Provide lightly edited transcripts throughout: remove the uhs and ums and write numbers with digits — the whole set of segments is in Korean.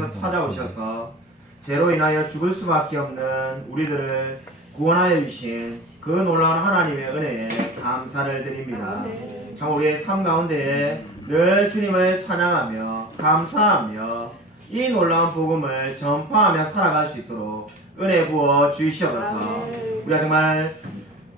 하나님께서 찾아오셔서 죄로 인하여 죽을 수밖에 없는 우리들을 구원하여 주신 그 놀라운 하나님의 은혜에 감사를 드립니다. 참 우리의 삶 가운데에 늘 주님을 찬양하며 감사하며 이 놀라운 복음을 전파하며 살아갈 수 있도록 은혜 부어 주시옵소서. 우리가 정말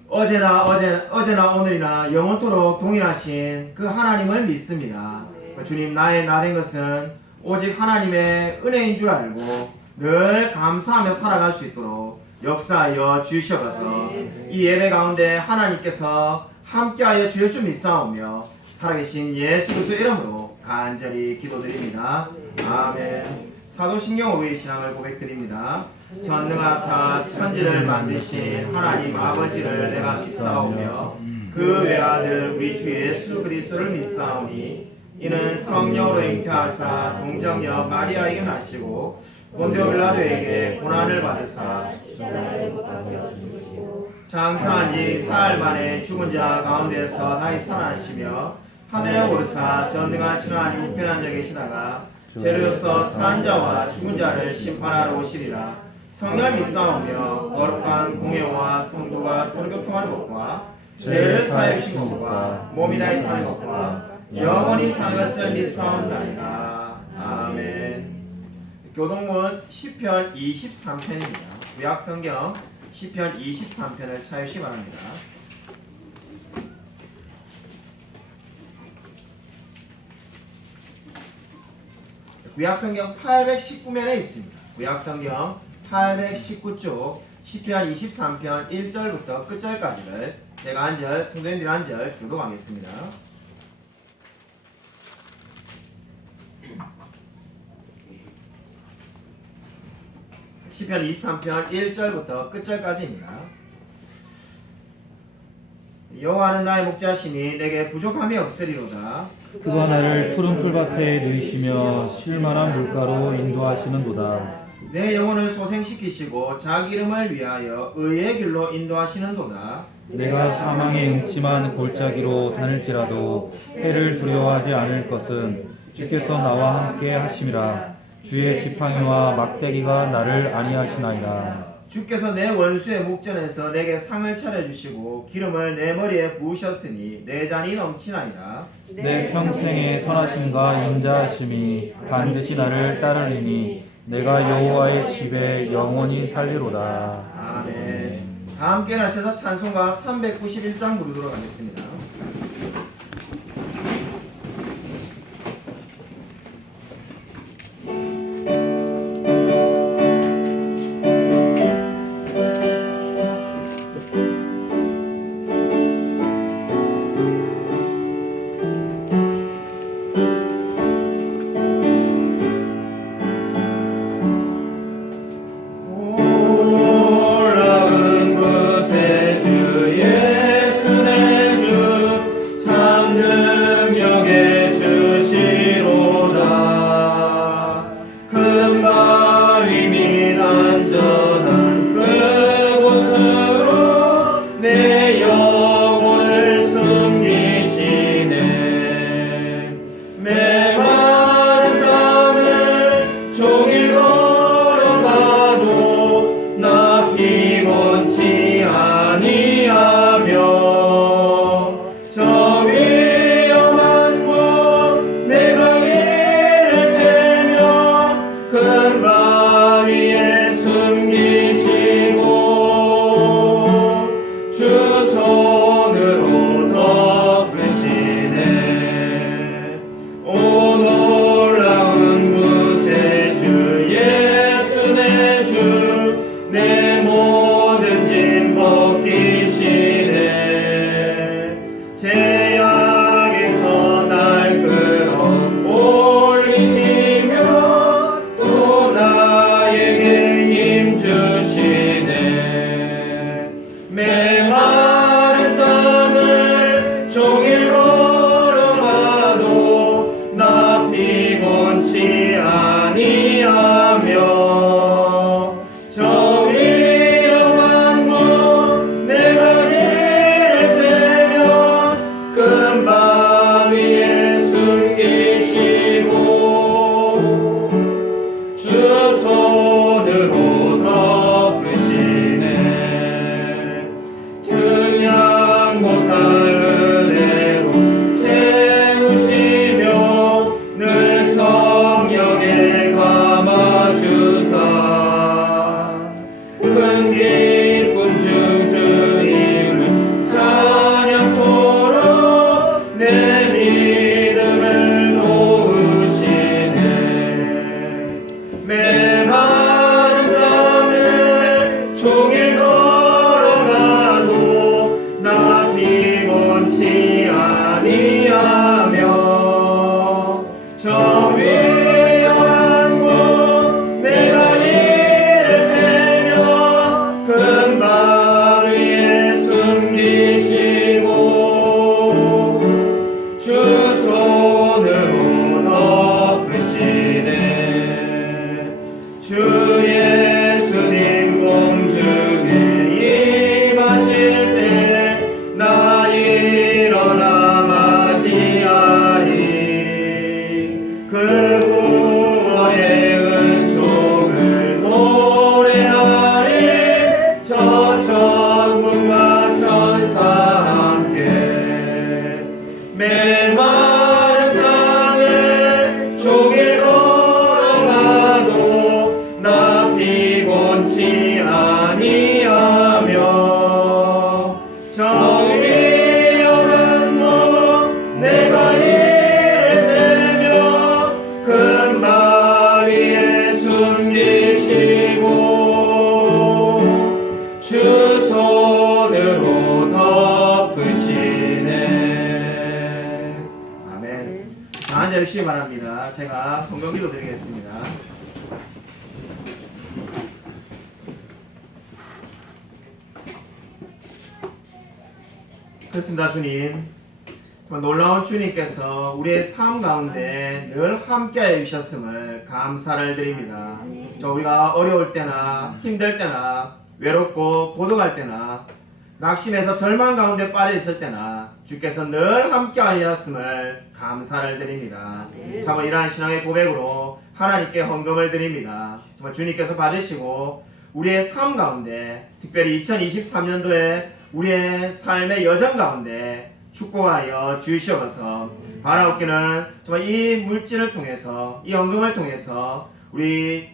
어제나 오늘이나 영원토록 동일하신 그 하나님을 믿습니다. 주님, 나의 나 된 것은 오직 하나님의 은혜인 줄 알고 늘 감사하며 살아갈 수 있도록 역사하여 주시옵소서. 이 예배 가운데 하나님께서 함께하여 주실 줄 믿사오며 살아계신 예수 그리스도 이름으로 간절히 기도드립니다. 아멘. 사도신경 5의 신앙을 고백드립니다. 전능하사 천지를 만드신 하나님 아버지를 내가 믿사오며 그 외아들 우리 주 예수 그리스도를 믿사오니 이는 성령으로 잉태하사 동정녀 마리아에게 나시고 본디오 빌라도에게 고난을 받으사 장사한 지 사흘 만에 죽은 자 가운데서 다시 살아나시며 하늘에 오르사 전능하신 하나님 우편한 자 계시다가 죄로서 산 자와 죽은 자를 심판하러 오시리라. 성령을 믿사오며 거룩한 공예와 성도가 서로교통하는 것과 죄를 사하여 주신 것과 몸이 다시 사는 것과 영원히 사는 것을 믿사옵나이다. 아멘. 교동문 시편 23편입니다. 구약성경 시편 23편을 찾으시기 바랍니다. 구약성경 819면에 있습니다. 구약성경 819쪽 시편 23편 1절부터 끝절까지를 제가 한 절, 성도님들 한 절 교독하겠습니다. 시편 23편 1절부터 끝절까지입니다. 여호와는 나의 목자시니 내게 부족함이 없으리로다. 그가 나를 푸른 풀밭에 누이시며 쉴만한 물가로 인도하시는도다. 내 영혼을 소생시키시고 자기 이름을 위하여 의의 길로 인도하시는도다. 내가 사망의 음침한 골짜기로 다닐지라도 해를 두려워하지 않을 것은 주께서 나와 함께 하심이라. 주의 지팡이와 막대기가 나를 안위하시나이다. 주께서 내 원수의 목전에서 내게 상을 차려주시고 기름을 내 머리에 부으셨으니 내 잔이 넘치나이다. 내 평생의 선하심과 인자하심이 반드시 나를 따르리니 내가 여호와의 집에 영원히 살리로다. 아멘. 다 함께 하셔서 찬송가 391장 부르도록 하겠습니다. 오 놀라운 구세주 주 손으로 덮으시네. 증량 못할 은혜로 채우시며 늘 성령에 감아주사 큰 기쁨 중 주님을 찬양토록 내 믿음을 도우시네. 메마른 땅을 종일 걸어가도 나 피곤치 아니하며 저 위험한 곳 내가 이를 테며 큰 바위에 숨기시고 주 손으로 덮으시네. 주 예수님 공중에 임하실 때 나 일어나 맞이하리. 그 구원의 은총을 노래하리. 저 천군과 천사 함께 메마른 땅을 종일 걸어가도 나 피곤치 아니하며 저 위험한 곳 내가 이를 테며 큰 바위에 숨기시고 주 손으로 덮으시네. 아멘. 앉아주시기 바랍니다. 제가 건강기도 드리겠습니다. 그렇습니다. 주님, 정말 놀라운 주님께서 우리의 삶 가운데 늘 함께하여 주셨음을 감사를 드립니다. 우리가 어려울 때나 힘들 때나 외롭고 고독할 때나 낙심해서 절망 가운데 빠져 있을 때나 주께서 늘 함께하였음을 감사를 드립니다. 정말 이러한 신앙의 고백으로 하나님께 헌금을 드립니다. 정말 주님께서 받으시고 우리의 삶 가운데 특별히 2023년도에 우리의 삶의 여정 가운데 축복하여 주시옵소서. 바라옵기는 정말 이 물질을 통해서 이 헌금을 통해서 우리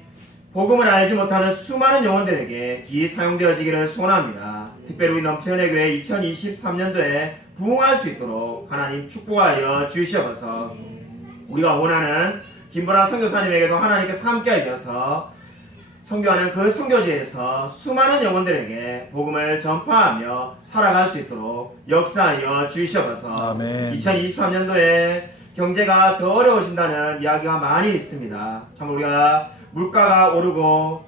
복음을 알지 못하는 수많은 영혼들에게 기히 사용되어지기를 소원합니다. 특별히 우리 넘치는 교회 2023년도에 부흥할 수 있도록 하나님 축복하여 주시옵소서. 우리가 원하는 김보라 선교사님에게도 하나님께서 함께 하셔서 선교하는 그 선교지에서 수많은 영혼들에게 복음을 전파하며 살아갈 수 있도록 역사하여 주시옵소서. 아멘. 2023년도에 경제가 더 어려워진다는 이야기가 많이 있습니다. 참 우리가 물가가 오르고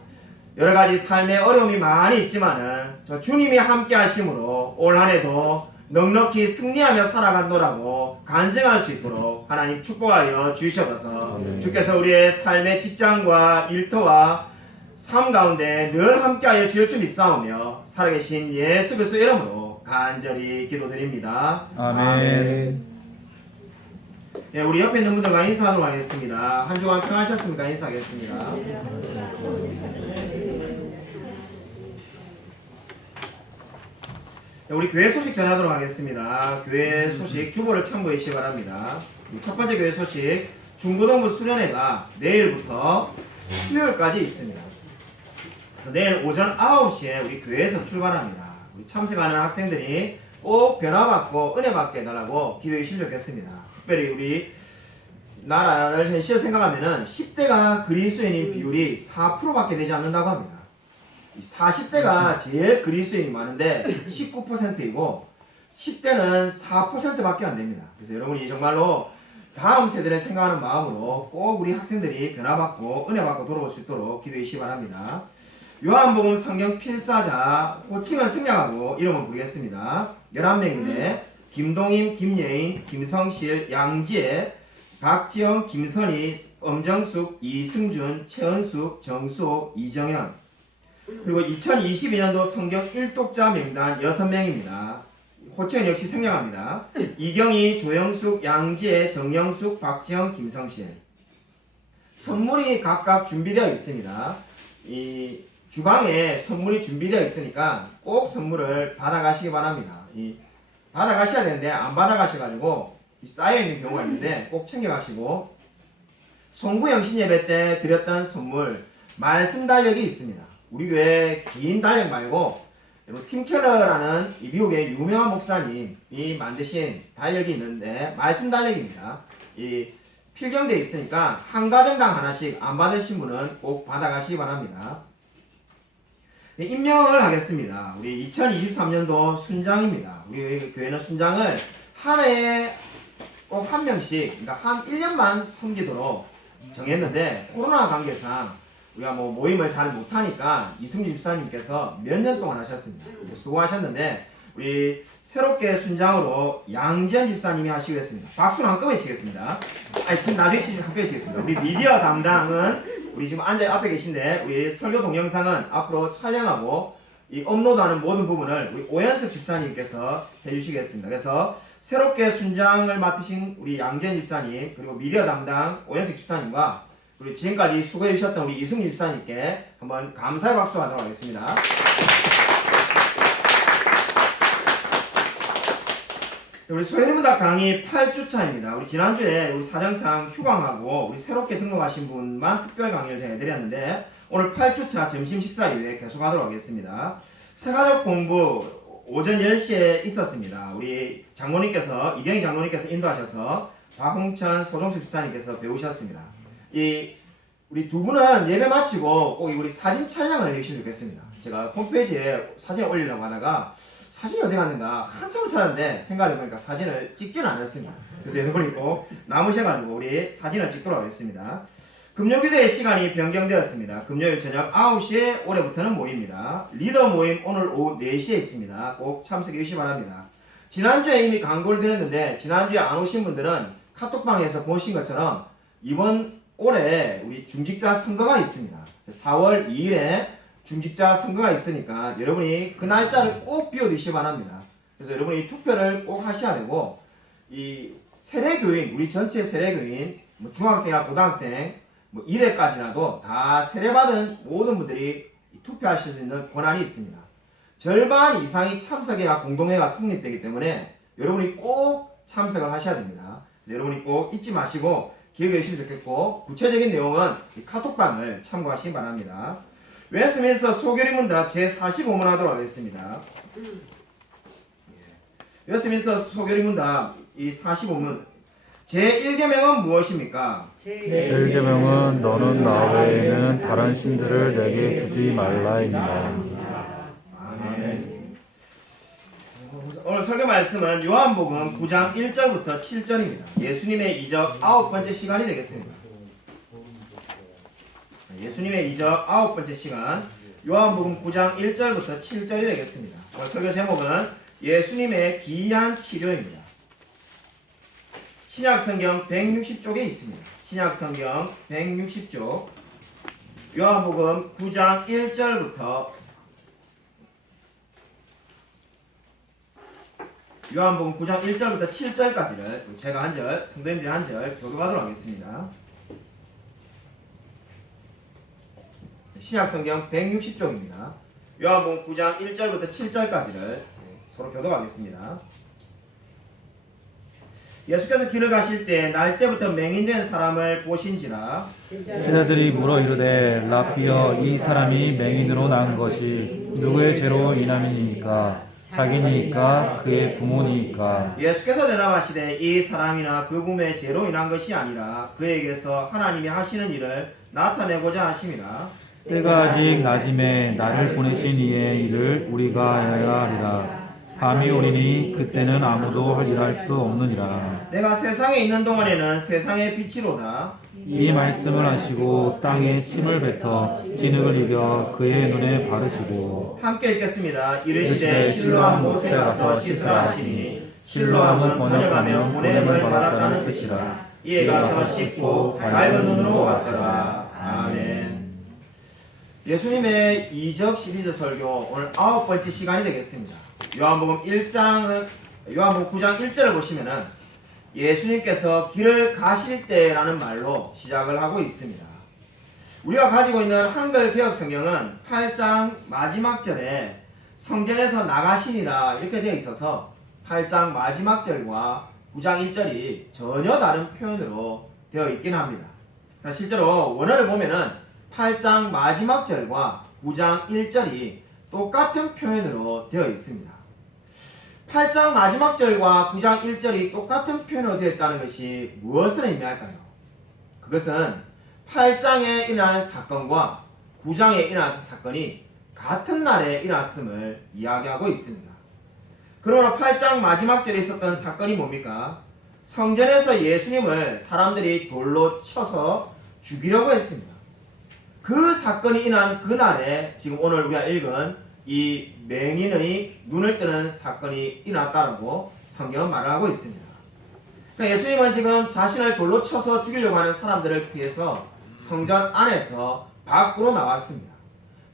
여러 가지 삶의 어려움이 많이 있지만은 주님이 함께 하심으로 올 한 해도 넉넉히 승리하며 살아간다라고 간증할 수 있도록 하나님 축복하여 주시옵소서. 주께서 우리의 삶의 직장과 일터와 삶 가운데 늘 함께하여 주실 줄 믿사오며 살아계신 예수 그리스도 이름으로 간절히 기도드립니다. 아멘. 네, 우리 옆에 있는 분들과 인사하도록 하겠습니다. 한 주간 평안하셨습니까? 인사하겠습니다. 네, 우리 교회 소식 전하도록 하겠습니다. 교회 소식 주보를 참고해 주시기 바랍니다. 첫 번째 교회 소식, 중고등부 수련회가 내일부터 수요일까지 있습니다. 그래서 내일 오전 9시에 우리 교회에서 출발합니다. 우리 참석하는 학생들이 꼭 변화받고 은혜받게 해달라고 기도해 주시면 좋겠습니다. 특별히 우리 나라를 현실을 생각하면은 10대가 그리스도인인 비율이 4%밖에 되지 않는다고 합니다. 40대가 제일 그리스도인이 많은데 19%이고 10대는 4%밖에 안 됩니다. 그래서 여러분이 정말로 다음 세대를 생각하는 마음으로 꼭 우리 학생들이 변화받고 은혜받고 돌아올 수 있도록 기도해 주시기 바랍니다. 요한복음 성경 필사자 호칭은 승량하고 이름은 부르겠습니다. 11명인데 김동임, 김예인, 김성실, 양지혜, 박지영, 김선희, 엄정숙, 이승준, 최은숙, 정수호, 이정현. 그리고 2022년도 성경 1독자 명단 6명입니다. 호칭은 역시 생략합니다. 이경희, 조영숙, 양지혜, 정영숙, 박지영, 김성실. 선물이 각각 준비되어 있습니다. 이 주방에 선물이 준비되어 있으니까 꼭 선물을 받아가시기 바랍니다. 받아가셔야 되는데 안 받아가셔가지고 쌓여있는 경우가 있는데 꼭 챙겨가시고, 송구 영신 예배 때 드렸던 선물 말씀 달력이 있습니다. 우리 교회 긴 달력 말고 팀 켈러라는 이 미국의 유명한 목사님이 만드신 달력이 있는데 말씀 달력입니다. 이 필경되어 있으니까 한 가정당 하나씩 안 받으신 분은 꼭 받아가시기 바랍니다. 임명을 하겠습니다. 우리 2023년도 순장입니다. 우리 교회는 순장을 한 해에 꼭 한 명씩, 그러니까 한 1년만 섬기도록 정했는데, 코로나 관계상 우리가 모임을 잘 못하니까 이승주 집사님께서 몇 년 동안 하셨습니다. 수고하셨는데, 우리 새롭게 순장으로 양지연 집사님이 하시기로 했습니다. 박수를 한꺼번에 치겠습니다. 지금 나중에 한꺼번에 치겠습니다. 우리 미디어 담당은 우리 지금 앞에 계신데, 우리 설교 동영상은 앞으로 촬영하고 이 업로드하는 모든 부분을 우리 오연석 집사님께서 해주시겠습니다. 그래서 새롭게 순장을 맡으신 우리 양지연 집사님, 그리고 미디어 담당 오연석 집사님과 우리 지금까지 수고해 주셨던 우리 이승주 집사님께 한번 감사의 박수 하도록 하겠습니다. 우리 소혜리문답 강의 8주차입니다. 우리 지난주에 우리 사정상 휴강하고 우리 새롭게 등록하신 분만 특별 강의를 제가 해드렸는데, 오늘 8주차 점심 식사 이후에 계속하도록 하겠습니다. 새가족 공부 오전 10시에 있었습니다. 우리 장로님께서, 이경희 장로님께서 인도하셔서 박홍천 소정수 집사님께서 배우셨습니다. 우리 두 분은 예배 마치고 꼭 우리 사진 촬영을 해주시면 좋겠습니다. 제가 홈페이지에 사진을 올리려고 하다가 사진이 어디 갔는가 한참을 찾았는데 생각해보니까 사진을 찍지는 않았습니다. 그래서 여러분이 꼭 남으셔가지고 우리 사진을 찍도록 하겠습니다. 금요기도의 시간이 변경되었습니다. 금요일 저녁 9시에 올해부터는 모입니다. 리더 모임 오늘 오후 4시에 있습니다. 꼭 참석해 주시기 바랍니다. 지난주에 이미 광고를 드렸는데, 지난주에 안 오신 분들은 카톡방에서 보신 것처럼 이번 올해 우리 중직자 선거가 있습니다. 4월 2일에 중직자 선거가 있으니까 여러분이 그 날짜를 꼭 비워두시기 바랍니다. 그래서 여러분이 투표를 꼭 하셔야 되고, 이 세례교인, 우리 전체 세례교인, 중학생이나 고등학생, 1회까지라도 다 세례받은 모든 분들이 투표하실 수 있는 권한이 있습니다. 절반 이상이 참석해야 공동회가 성립되기 때문에 여러분이 꼭 참석을 하셔야 됩니다. 여러분이 꼭 잊지 마시고 기억해 주시면 좋겠고, 구체적인 내용은 이 카톡방을 참고하시기 바랍니다. 웨스민스터 소결의 문답 제45문 하도록 하겠습니다. 웨스민스터 소결의 문답 이 45문 제1계명은 무엇입니까? 제1계명은 너는 나 외에는 다른 신들을 내게 두지 말라입니다. 아멘. 오늘 설교 말씀은 요한복음 9장 1절부터 7절입니다. 예수님의 이적 9번째 시간이 되겠습니다. 예수님의 이적 9번째 시간, 요한복음 9장 1절부터 7절이 되겠습니다. 오늘 설교 제목은 예수님의 기이한 치료입니다. 신약성경 160쪽에 있습니다. 신약성경 160쪽, 요한복음 9장 1절부터 요한복음 9장 1절부터 7절까지를 제가 한 절, 성도님들이 한 절 교독하도록 하겠습니다. 신약성경 160쪽입니다. 요한복음 9장 1절부터 7절까지를 서로 교독하겠습니다. 예수께서 길을 가실 때 날 때부터 맹인된 사람을 보신지라. 제자들이 물어 이르되 라삐여, 이 사람이 맹인으로 난 것이 누구의 죄로 인함이니까? 자기니까 그의 부모니까? 예수께서 대답하시되 이 사람이나 그 부모의 죄로 인한 것이 아니라 그에게서 하나님이 하시는 일을 나타내고자 하심이라. 때가 아직 낮음에 나를 보내신 이의 일을 우리가 해야 하리라. 밤이 오리니 그때는 아무도 일할 수 없느니라. 내가 세상에 있는 동안에는 세상의 빛이로다. 이 말씀을 하시고 땅에 침을 뱉어 진흙을 이겨 그의 눈에 바르시고. 함께 읽겠습니다. 이르시되 실로암 못에 가서 씻으라 하시니, 실로암은 번역하면 보냄을 받았다는 뜻이라. 이에 가서 씻고 밝은 눈으로 왔더라. 아멘. 예수님의 이적 시리즈 설교 오늘 9번째 시간이 되겠습니다. 요한복음 9장 1절을 보시면은 예수님께서 길을 가실 때라는 말로 시작을 하고 있습니다. 우리가 가지고 있는 한글 개혁 성경은 8장 마지막 절에 성전에서 나가시니라 이렇게 되어 있어서 8장 마지막 절과 9장 1절이 전혀 다른 표현으로 되어 있긴 합니다. 실제로 원어를 보면은 8장 마지막 절과 9장 1절이 똑같은 표현으로 되어 있습니다. 8장 마지막 절과 9장 1절이 똑같은 표현으로 되어 있다는 것이 무엇을 의미할까요? 그것은 8장에 일어난 사건과 9장에 일어난 사건이 같은 날에 일어났음을 이야기하고 있습니다. 그러나 8장 마지막 절에 있었던 사건이 뭡니까? 성전에서 예수님을 사람들이 돌로 쳐서 죽이려고 했습니다. 그 사건이 일어난 그날에 지금 오늘 우리가 읽은 이 맹인의 눈을 뜨는 사건이 일어났다고 성경은 말을 하고 있습니다. 그러니까 예수님은 지금 자신을 돌로 쳐서 죽이려고 하는 사람들을 피해서 성전 안에서 밖으로 나왔습니다.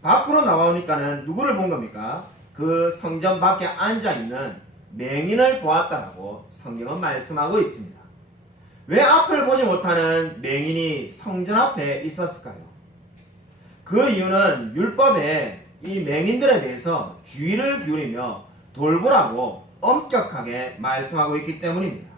밖으로 나오니까는 누구를 본 겁니까? 그 성전 밖에 앉아있는 맹인을 보았다라고 성경은 말씀하고 있습니다. 왜 앞을 보지 못하는 맹인이 성전 앞에 있었을까요? 그 이유는 율법에 이 맹인들에 대해서 주의를 기울이며 돌보라고 엄격하게 말씀하고 있기 때문입니다.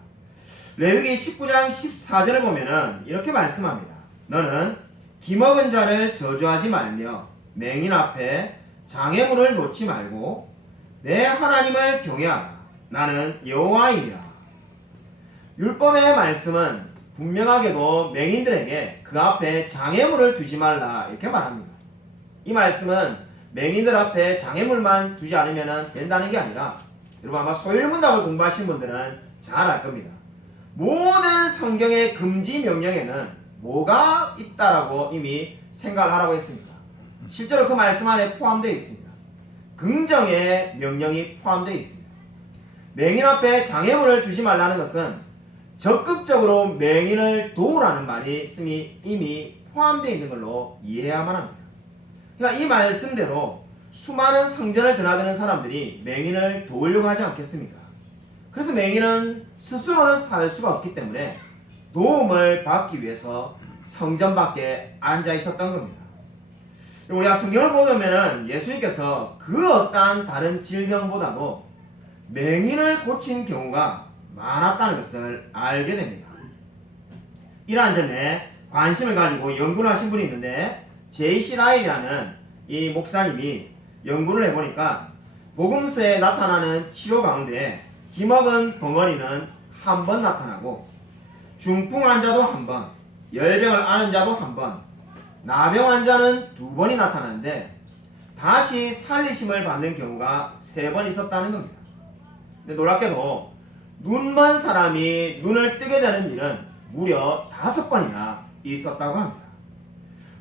레위기 19장 14절을 보면은 이렇게 말씀합니다. 너는 기먹은 자를 저주하지 말며 맹인 앞에 장애물을 놓지 말고 내 하나님을 경외하라. 나는 여호와이니라. 율법의 말씀은 분명하게도 맹인들에게 그 앞에 장애물을 두지 말라 이렇게 말합니다. 이 말씀은 맹인들 앞에 장애물만 두지 않으면 된다는 게 아니라 여러분 아마 소율문답을 공부하신 분들은 잘 알 겁니다. 모든 성경의 금지 명령에는 뭐가 있다라고 이미 생각을 하라고 했습니다. 실제로 그 말씀 안에 포함되어 있습니다. 긍정의 명령이 포함되어 있습니다. 맹인 앞에 장애물을 두지 말라는 것은 적극적으로 맹인을 도우라는 말이 이미 포함되어 있는 걸로 이해해야만 합니다. 그러니까 이 말씀대로 수많은 성전을 드나드는 사람들이 맹인을 도우려고 하지 않겠습니까? 그래서 맹인은 스스로는 살 수가 없기 때문에 도움을 받기 위해서 성전 밖에 앉아 있었던 겁니다. 우리가 성경을 보면 예수님께서 그 어떠한 다른 질병보다도 맹인을 고친 경우가 많았다는 것을 알게 됩니다. 이러한 점에 관심을 가지고 연구를 하신 분이 있는데 J.C. 라일이라는 이 목사님이 연구를 해보니까 복음서에 나타나는 치료 가운데 기먹은 벙어리는 한 번 나타나고 중풍 환자도 한 번, 열병을 앓은 자도 한 번, 나병 환자는 2번이 나타나는데 다시 살리심을 받는 경우가 3번 있었다는 겁니다. 근데 놀랍게도 눈먼 사람이 눈을 뜨게 되는 일은 무려 5번이나 있었다고 합니다.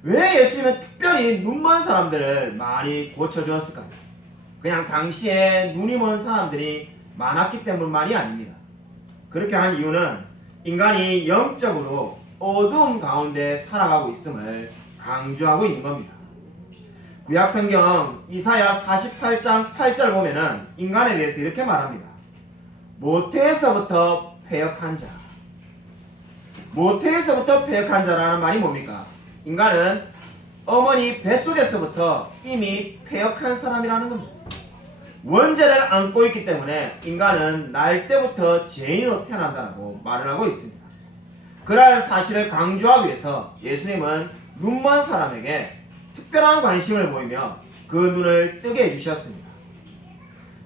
왜 예수님은 특별히 눈먼 사람들을 많이 고쳐주었을까요? 그냥 당시에 눈이 먼 사람들이 많았기 때문만이 아닙니다. 그렇게 한 이유는 인간이 영적으로 어두움 가운데 살아가고 있음을 강조하고 있는 겁니다. 구약성경 이사야 48장 8절 보면은 인간에 대해서 이렇게 말합니다. 모태에서부터 패역한 자. 모태에서부터 패역한 자라는 말이 뭡니까? 인간은 어머니 뱃속에서부터 이미 패역한 사람이라는 겁니다. 원죄를 안고 있기 때문에 인간은 날 때부터 죄인으로 태어난다고 말을 하고 있습니다. 그러한 사실을 강조하기 위해서 예수님은 눈먼 사람에게 특별한 관심을 보이며 그 눈을 뜨게 해주셨습니다.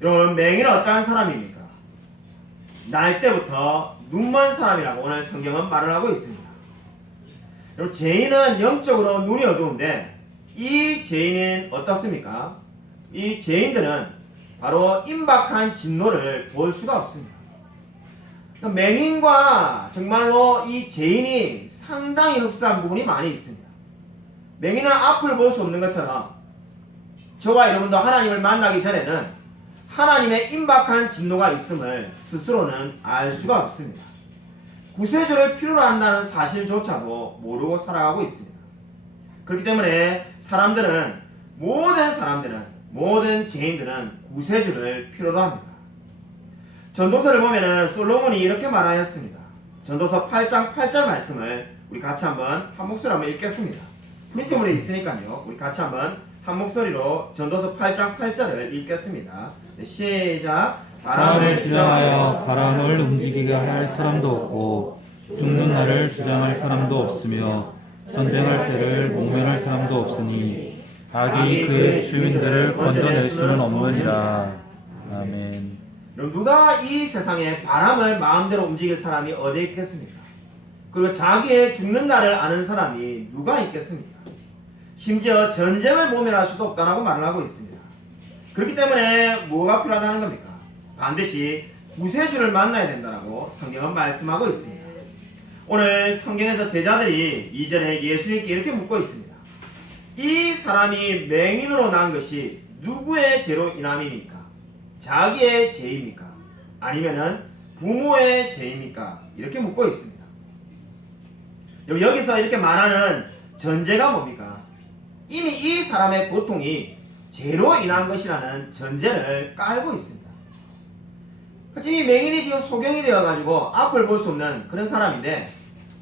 여러분, 맹인은 어떠한 사람입니까? 날 때부터 눈먼 사람이라고 오늘 성경은 말을 하고 있습니다. 여러분, 죄인은 영적으로 눈이 어두운데 이 죄인은 어떻습니까? 이 죄인들은 바로 임박한 진노를 볼 수가 없습니다. 맹인과 정말로 이 죄인이 상당히 흡사한 부분이 많이 있습니다. 맹인은 앞을 볼 수 없는 것처럼 저와 여러분도 하나님을 만나기 전에는 하나님의 임박한 진노가 있음을 스스로는 알 수가 없습니다. 구세주를 필요로 한다는 사실조차도 모르고 살아가고 있습니다. 그렇기 때문에 모든 죄인들은 구세주를 필요로 합니다. 전도서를 보면은 솔로몬이 이렇게 말하였습니다. 전도서 8장 8절 말씀을 우리 같이 한 목소리로 한번 읽겠습니다. 프린트물에 있으니까요. 우리 같이 한번 한 목소리로 전도서 8장 8절을 읽겠습니다. 네, 시작. 바람을 주장하여 바람을 움직이게 할 사람도 없고 죽는 날을 주장할 사람도 없으며 전쟁할 때를 목면할 사람도 없으니 악이 그 주민들을 건져낼 수는 없느니라. 아멘. 그럼 누가 이 세상에 바람을 마음대로 움직일 사람이 어디 있겠습니까? 그리고 자기의 죽는 날을 아는 사람이 누가 있겠습니까? 심지어 전쟁을 모면할 수도 없다라고 말을 하고 있습니다. 그렇기 때문에 뭐가 필요하다는 겁니까? 반드시 구세주를 만나야 된다라고 성경은 말씀하고 있습니다. 오늘 성경에서 제자들이 이전에 예수님께 이렇게 묻고 있습니다. 이 사람이 맹인으로 난 것이 누구의 죄로 인함입니까? 자기의 죄입니까? 아니면은 부모의 죄입니까? 이렇게 묻고 있습니다. 여기서 이렇게 말하는 전제가 뭡니까? 이미 이 사람의 고통이 죄로 인한 것이라는 전제를 깔고 있습니다. 이 맹인이 지금 소경이 되어가지고 앞을 볼 수 없는 그런 사람인데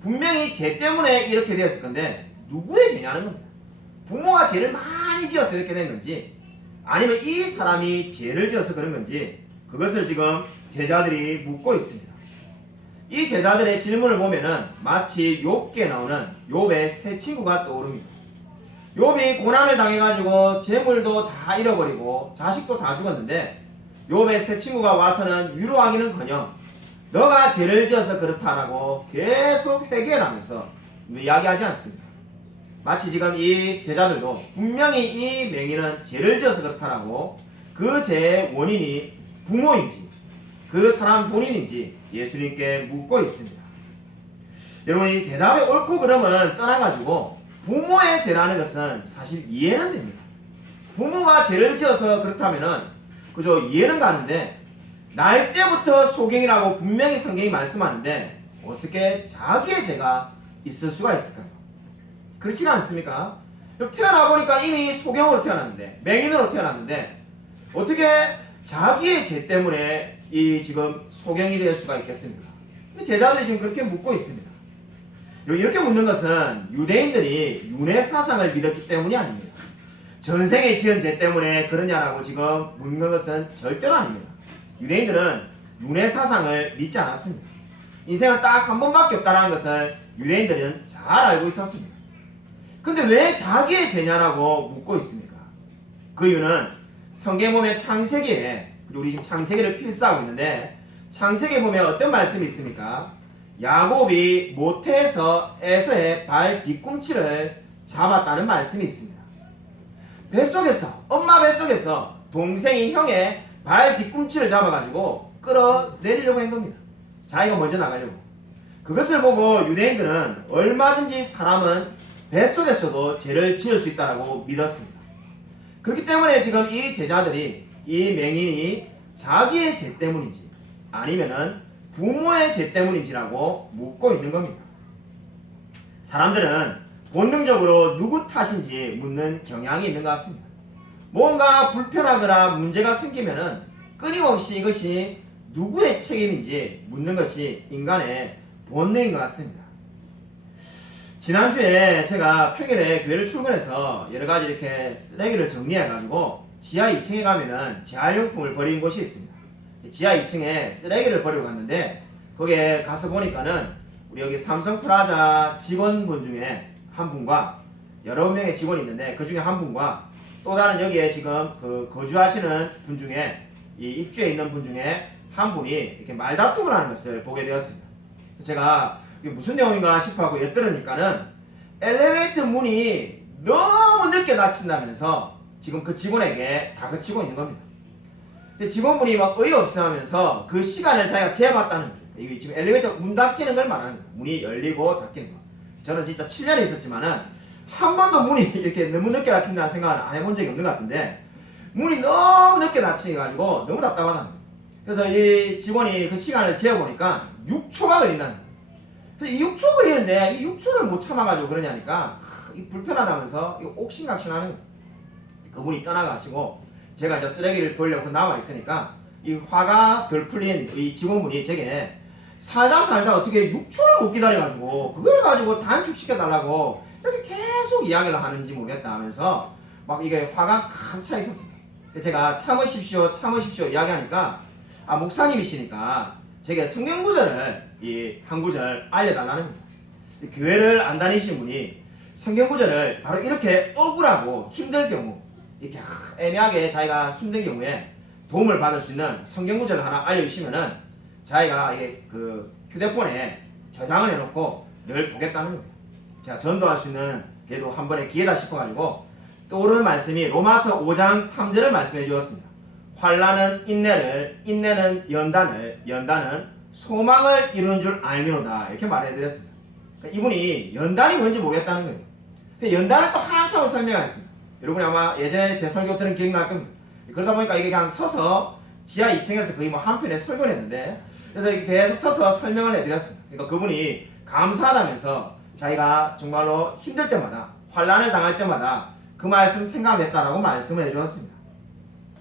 분명히 죄 때문에 이렇게 되었을 건데 누구의 죄냐는 겁니다. 부모가 죄를 많이 지어서 이렇게 된 건지 아니면 이 사람이 죄를 지어서 그런 건지 그것을 지금 제자들이 묻고 있습니다. 이 제자들의 질문을 보면은 마치 욥기에 나오는 욥의 세 친구가 떠오릅니다. 욥이 고난을 당해가지고 재물도 다 잃어버리고 자식도 다 죽었는데 욥의 세 친구가 와서는 위로하기는커녕 너가 죄를 지어서 그렇다라고 계속 회개하면서 이야기하지 않습니다. 마치 지금 이 제자들도 분명히 이 맹인은 죄를 지어서 그렇다라고 그 죄의 원인이 부모인지 그 사람 본인인지 예수님께 묻고 있습니다. 여러분 이 대답의 옳고 그름은 떠나가지고 부모의 죄라는 것은 사실 이해는 됩니다. 부모가 죄를 지어서 그렇다면은 그저 이해는 가는데 날 때부터 소경이라고 분명히 성경이 말씀하는데 어떻게 자기의 죄가 있을 수가 있을까요? 그렇지가 않습니까? 태어나 보니까 이미 소경으로 태어났는데 맹인으로 태어났는데 어떻게 자기의 죄 때문에 이 지금 소경이 될 수가 있겠습니까? 근데 제자들이 지금 그렇게 묻고 있습니다. 이렇게 묻는 것은 유대인들이 윤회 사상을 믿었기 때문이 아닙니다. 전생에 지은 죄 때문에 그러냐라고 지금 묻는 것은 절대로 아닙니다. 유대인들은 윤회 사상을 믿지 않았습니다. 인생은 딱 한 번밖에 없다는 것을 유대인들은 잘 알고 있었습니다. 근데 왜 자기의 죄냐라고 묻고 있습니까? 그 이유는 성경에 보면 창세기에 우리 지금 창세기를 필사하고 있는데 창세기에 보면 어떤 말씀이 있습니까? 야곱이 모태에서 에서의 발 뒤꿈치를 잡았다는 말씀이 있습니다. 뱃속에서 엄마 뱃속에서 동생이 형의 발 뒤꿈치를 잡아가지고 끌어내리려고 한 겁니다. 자기가 먼저 나가려고. 그것을 보고 유대인들은 얼마든지 사람은 뱃속에서도 죄를 지을 수 있다고 믿었습니다. 그렇기 때문에 지금 이 제자들이 이 맹인이 자기의 죄 때문인지 아니면은 부모의 죄 때문인지라고 묻고 있는 겁니다. 사람들은 본능적으로 누구 탓인지 묻는 경향이 있는 것 같습니다. 뭔가 불편하거나 문제가 생기면은 끊임없이 이것이 누구의 책임인지 묻는 것이 인간의 본능인 것 같습니다. 지난주에 제가 평일에 교회를 출근해서 여러가지 이렇게 쓰레기를 정리해가지고 지하 2층에 가면은 재활용품을 버리는 곳이 있습니다. 지하 2층에 쓰레기를 버리고 갔는데 거기에 가서 보니까는 우리 여기 삼성프라자 직원분 중에 한 분과 여러 명의 직원이 있는데 그 중에 한 분과 또 다른 여기에 지금 그 거주하시는 분 중에 이 입주해 있는 분 중에 한 분이 이렇게 말다툼을 하는 것을 보게 되었습니다. 제가 이게 무슨 내용인가 싶어하고 엿들으니까는 엘리베이터 문이 너무 늦게 닫힌다면서 지금 그 직원에게 다그치고 있는 겁니다. 근데 직원분이 막 어이없어 하면서 그 시간을 자기가 재봤다는 거예요. 이게 지금 엘리베이터 문 닫히는 걸 말하는 거예요. 문이 열리고 닫히는 거. 저는 진짜 7년에 있었지만은 한 번도 문이 이렇게 너무 늦게 닫힌다는 생각을 안 해본 적이 없는 것 같은데 문이 너무 늦게 닫히가지고 너무 답답하다는 거예요. 그래서 이 직원이 그 시간을 재어보니까 6초가 걸린다는 거예요. 그래서 이 6초 걸리는데 이 6초를 못 참아가지고 그러냐니까 이 불편하다면서 옥신각신하는 거예요. 그분이 떠나가시고 제가 이제 쓰레기를 버리려고 나와 있으니까 이 화가 덜 풀린 이 직원분이 제게 살다 어떻게 6초를 못 기다려가지고 그걸 가지고 단축시켜달라고 이렇게 계속 이야기를 하는지 모르겠다 하면서 막 이게 화가 가득 차 있었습니다. 제가 참으십시오 참으십시오 이야기하니까 목사님이시니까 제게 성경 구절을 한 구절 알려달라는 거예요. 교회를 안 다니신 분이 성경 구절을 바로 이렇게 억울하고 힘들 경우 이렇게 애매하게 자기가 힘든 경우에 도움을 받을 수 있는 성경 구절을 하나 알려주시면은 자기가 이게 그 휴대폰에 저장을 해놓고 늘 보겠다는 거예요. 제가 전도할 수 있는 그래도 한 번의 기회다 싶어가지고 떠오르는 말씀이 로마서 5장 3절을 말씀해 주었습니다. 환난은 인내를, 인내는 연단을, 연단은 소망을 이루는 줄 알미로다 이렇게 말해드렸습니다. 그러니까 이분이 연단이 뭔지 모르겠다는 거예요. 근데 연단을 또 한참을 설명했습니다. 여러분이 아마 예전에 제 설교 들은 기억날 겁니다. 그러다 보니까 이게 그냥 서서 지하 2층에서 거의 뭐 한 편에 설교를 했는데 그래서 이렇게 계속 서서 설명을 해드렸습니다. 그러니까 그분이 감사하다면서 자기가 정말로 힘들 때마다 환난을 당할 때마다 그 말씀 생각했다라고 말씀을 해주었습니다.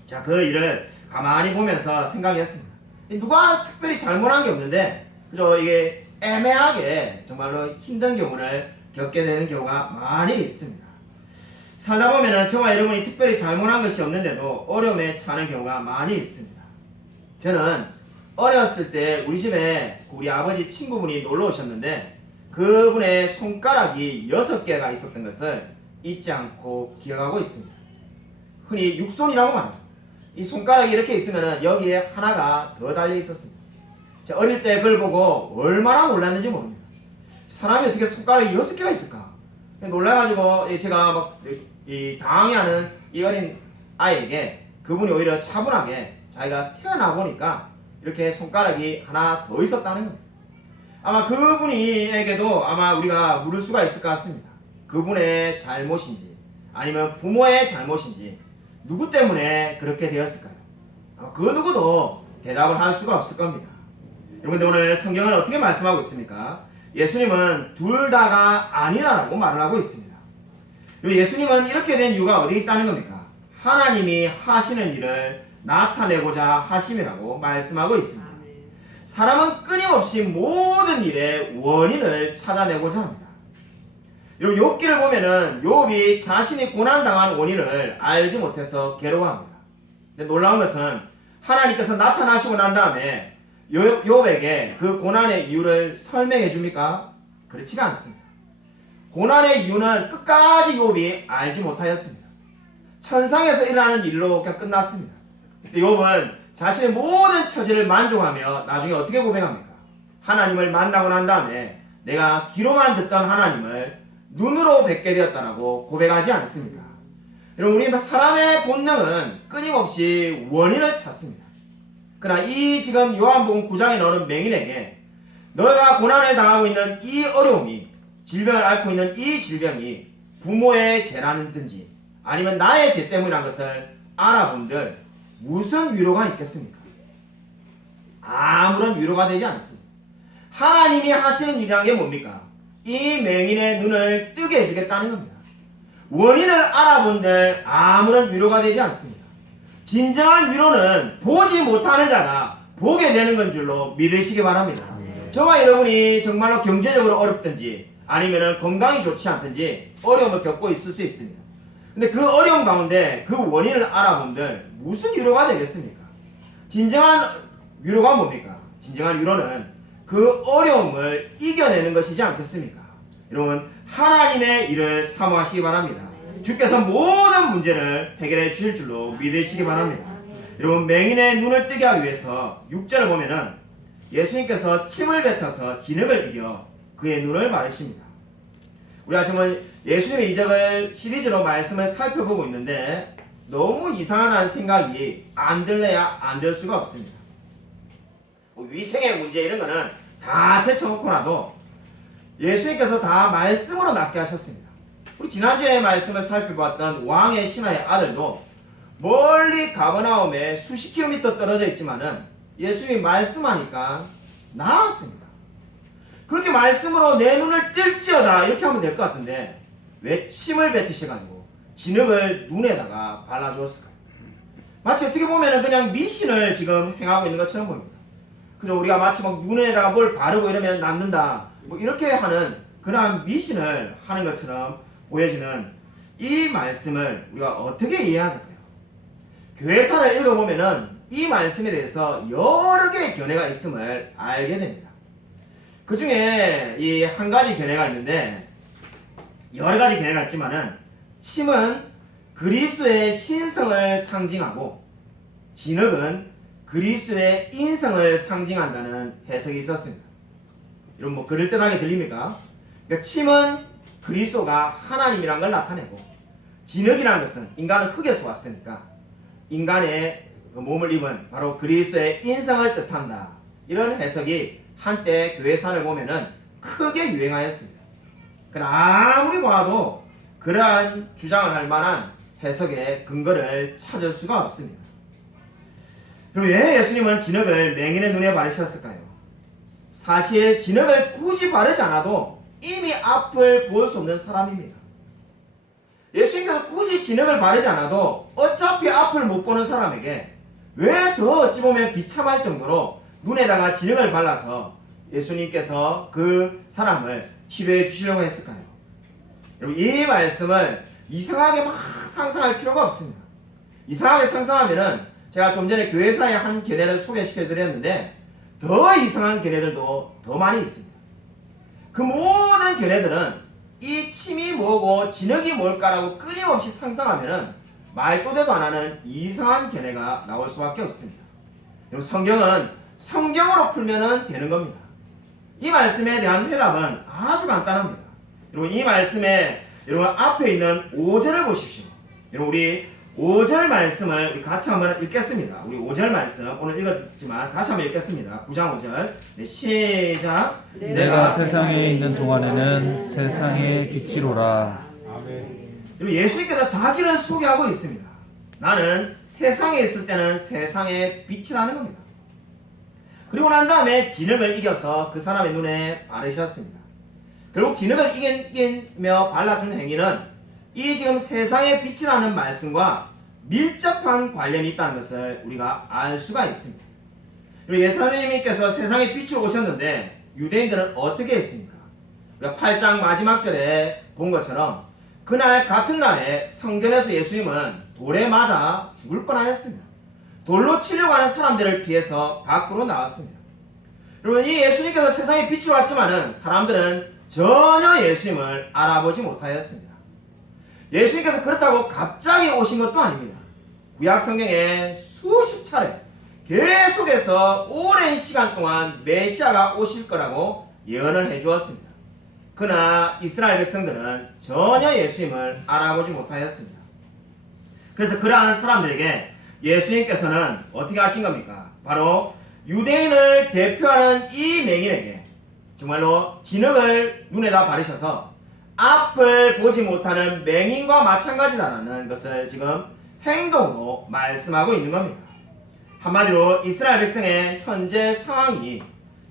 자, 그 일을 가만히 보면서 생각했습니다. 누가 특별히 잘못한 게 없는데 그죠? 이게 애매하게 정말로 힘든 경우를 겪게 되는 경우가 많이 있습니다. 살다 보면은 저와 여러분이 특별히 잘못한 것이 없는데도 어려움에 처하는 경우가 많이 있습니다. 저는 어렸을 때 우리 집에 우리 아버지 친구분이 놀러 오셨는데 그분의 손가락이 6개가 있었던 것을 잊지 않고 기억하고 있습니다. 흔히 육손이라고 말하죠. 이 손가락이 이렇게 있으면 여기에 하나가 더 달려 있었습니다. 제가 어릴 때 그걸 보고 얼마나 놀랐는지 모릅니다. 사람이 어떻게 손가락이 6개가 있을까? 놀라가지고 제가 막 당황해하는 이 어린 아이에게 그분이 오히려 차분하게 자기가 태어나 보니까 이렇게 손가락이 하나 더 있었다는 겁니다. 아마 그분이에게도 아마 우리가 물을 수가 있을 것 같습니다. 그분의 잘못인지 아니면 부모의 잘못인지 누구 때문에 그렇게 되었을까요? 아마 그 누구도 대답을 할 수가 없을 겁니다. 여러분들 오늘 성경은 어떻게 말씀하고 있습니까? 예수님은 둘 다가 아니라고 말을 하고 있습니다. 예수님은 이렇게 된 이유가 어디 있다는 겁니까? 하나님이 하시는 일을 나타내고자 하심이라고 말씀하고 있습니다. 사람은 끊임없이 모든 일의 원인을 찾아내고자 합니다. 여러분 욥기를 보면은 욥이 자신이 고난당한 원인을 알지 못해서 괴로워합니다. 근데 놀라운 것은 하나님께서 나타나시고 난 다음에 욥에게 그 고난의 이유를 설명해 줍니까? 그렇지가 않습니다. 고난의 이유는 끝까지 욥이 알지 못하였습니다. 천상에서 일어나는 일로 그냥 끝났습니다. 근데 욥은 자신의 모든 처지를 만족하며 나중에 어떻게 고백합니까? 하나님을 만나고 난 다음에 내가 귀로만 듣던 하나님을 눈으로 뵙게 되었다라고 고백하지 않습니까? 여러분 우리 사람의 본능은 끊임없이 원인을 찾습니다. 그러나 이 지금 요한복음 9장에 나오는 맹인에게 너가 고난을 당하고 있는 이 어려움이 질병을 앓고 있는 이 질병이 부모의 죄라든지 아니면 나의 죄 때문이라는 것을 알아본들 무슨 위로가 있겠습니까? 아무런 위로가 되지 않습니다. 하나님이 하시는 일이라는 게 뭡니까? 이 맹인의 눈을 뜨게 해주겠다는 겁니다. 원인을 알아본들 아무런 위로가 되지 않습니다. 진정한 위로는 보지 못하는 자가 보게 되는 건 줄로 믿으시기 바랍니다. 저와 여러분이 정말로 경제적으로 어렵든지 아니면 건강이 좋지 않든지 어려움을 겪고 있을 수 있습니다. 근데 그 어려움 가운데 그 원인을 알아본들 무슨 위로가 되겠습니까? 진정한 위로가 뭡니까? 진정한 위로는 그 어려움을 이겨내는 것이지 않겠습니까? 여러분 하나님의 일을 사모하시기 바랍니다. 주께서 모든 문제를 해결해 주실 줄로 믿으시기 바랍니다. 여러분 맹인의 눈을 뜨게 하기 위해서 6절을 보면은 예수님께서 침을 뱉어서 진흙을 이겨 그의 눈을 마르십니다. 우리가 정말 예수님의 이적을 시리즈로 말씀을 살펴보고 있는데 너무 이상하다는 생각이 안 들래야 안 들 수가 없습니다. 위생의 문제 이런 거는 다 제쳐놓고 나도 예수님께서 다 말씀으로 낫게 하셨습니다. 우리 지난주에 말씀을 살펴봤던 왕의 신하의 아들도 멀리 가버나움에 수십 킬로미터 떨어져 있지만은 예수님이 말씀하니까 나았습니다. 그렇게 말씀으로 내 눈을 뜰지어다 이렇게 하면 될 것 같은데 왜 침을 뱉으셔가지고 진흙을 눈에다가 발라주었을까요? 마치 어떻게 보면 그냥 미신을 지금 행하고 있는 것처럼 보입니다. 그죠? 우리가 마치 막 눈에다가 뭘 바르고 이러면 낫는다 뭐 이렇게 하는 그러한 미신을 하는 것처럼 보여지는 이 말씀을 우리가 어떻게 이해해야 될까요? 교회사를 읽어보면은 이 말씀에 대해서 여러 개의 견해가 있음을 알게 됩니다. 그 중에 이 한 가지 견해가 있는데, 여러 가지 견해가 있지만은, 침은 그리스도의 신성을 상징하고 진흙은 그리스도의 인성을 상징한다는 해석이 있었습니다. 이런 뭐 그럴듯하게 들립니까? 그러니까 침은 그리스도가 하나님이란 걸 나타내고, 진흙이라는 것은 인간은 흙에서 왔으니까 인간의 그 몸을 입은 바로 그리스도의 인성을 뜻한다. 이런 해석이 한때 교회사를 보면은 크게 유행하였습니다. 그러나 아무리 봐도 그러한 주장을 할 만한 해석의 근거를 찾을 수가 없습니다. 그럼 왜 예수님은 진흙을 맹인의 눈에 바르셨을까요? 사실 진흙을 굳이 바르지 않아도 이미 앞을 볼 수 없는 사람입니다. 예수님께서 굳이 진흙을 바르지 않아도 어차피 앞을 못 보는 사람에게 왜 더 어찌 보면 비참할 정도로 눈에다가 진흙을 발라서 예수님께서 그 사람을 치료해 주시려고 했을까요? 여러분, 이 말씀을 이상하게 막 상상할 필요가 없습니다. 이상하게 상상하면은 제가 좀 전에 교회사의 한 견해를 소개시켜 드렸는데 더 이상한 견해들도 더 많이 있습니다. 그 모든 견해들은 이 침이 뭐고 진흙이 뭘까라고 끊임없이 상상하면은 말도 되도 안 하는 이상한 견해가 나올 수밖에 없습니다. 여러분, 성경은 성경으로 풀면은 되는 겁니다. 이 말씀에 대한 해답은 아주 간단합니다. 여러분, 이 말씀에 여러분 앞에 있는 5절을 보십시오. 여러분, 우리 5절 말씀을 우리 같이 한번 읽겠습니다. 우리 5절 말씀 오늘 읽었지만 다시 한번 읽겠습니다. 9장 5절. 네, 시작. 내가 세상에 있는 동안에는 세상의 빛이로라. 여러분, 예수님께서 자기를 소개하고 있습니다. 나는 세상에 있을 때는 세상의 빛이라는 겁니다. 그리고 난 다음에 진흙을 이겨서 그 사람의 눈에 바르셨습니다. 결국 진흙을 이기며 발라준 행위는 이 지금 세상의 빛이라는 말씀과 밀접한 관련이 있다는 것을 우리가 알 수가 있습니다. 그리고 예수님께서 세상의 빛으로 오셨는데 유대인들은 어떻게 했습니까? 우리가 8장 마지막 절에 본 것처럼 그날 같은 날에 성전에서 예수님은 돌에 맞아 죽을 뻔하였습니다. 돌로 치려고 하는 사람들을 피해서 밖으로 나왔습니다. 여러분, 이 예수님께서 세상에 빛으로 왔지만은 사람들은 전혀 예수님을 알아보지 못하였습니다. 예수님께서 그렇다고 갑자기 오신 것도 아닙니다. 구약 성경에 수십 차례 계속해서 오랜 시간 동안 메시아가 오실 거라고 예언을 해주었습니다. 그러나 이스라엘 백성들은 전혀 예수님을 알아보지 못하였습니다. 그래서 그러한 사람들에게 예수님께서는 어떻게 하신 겁니까? 바로 유대인을 대표하는 이 맹인에게 정말로 진흙을 눈에다 바르셔서 앞을 보지 못하는 맹인과 마찬가지다라는 것을 지금 행동으로 말씀하고 있는 겁니다. 한마디로 이스라엘 백성의 현재 상황이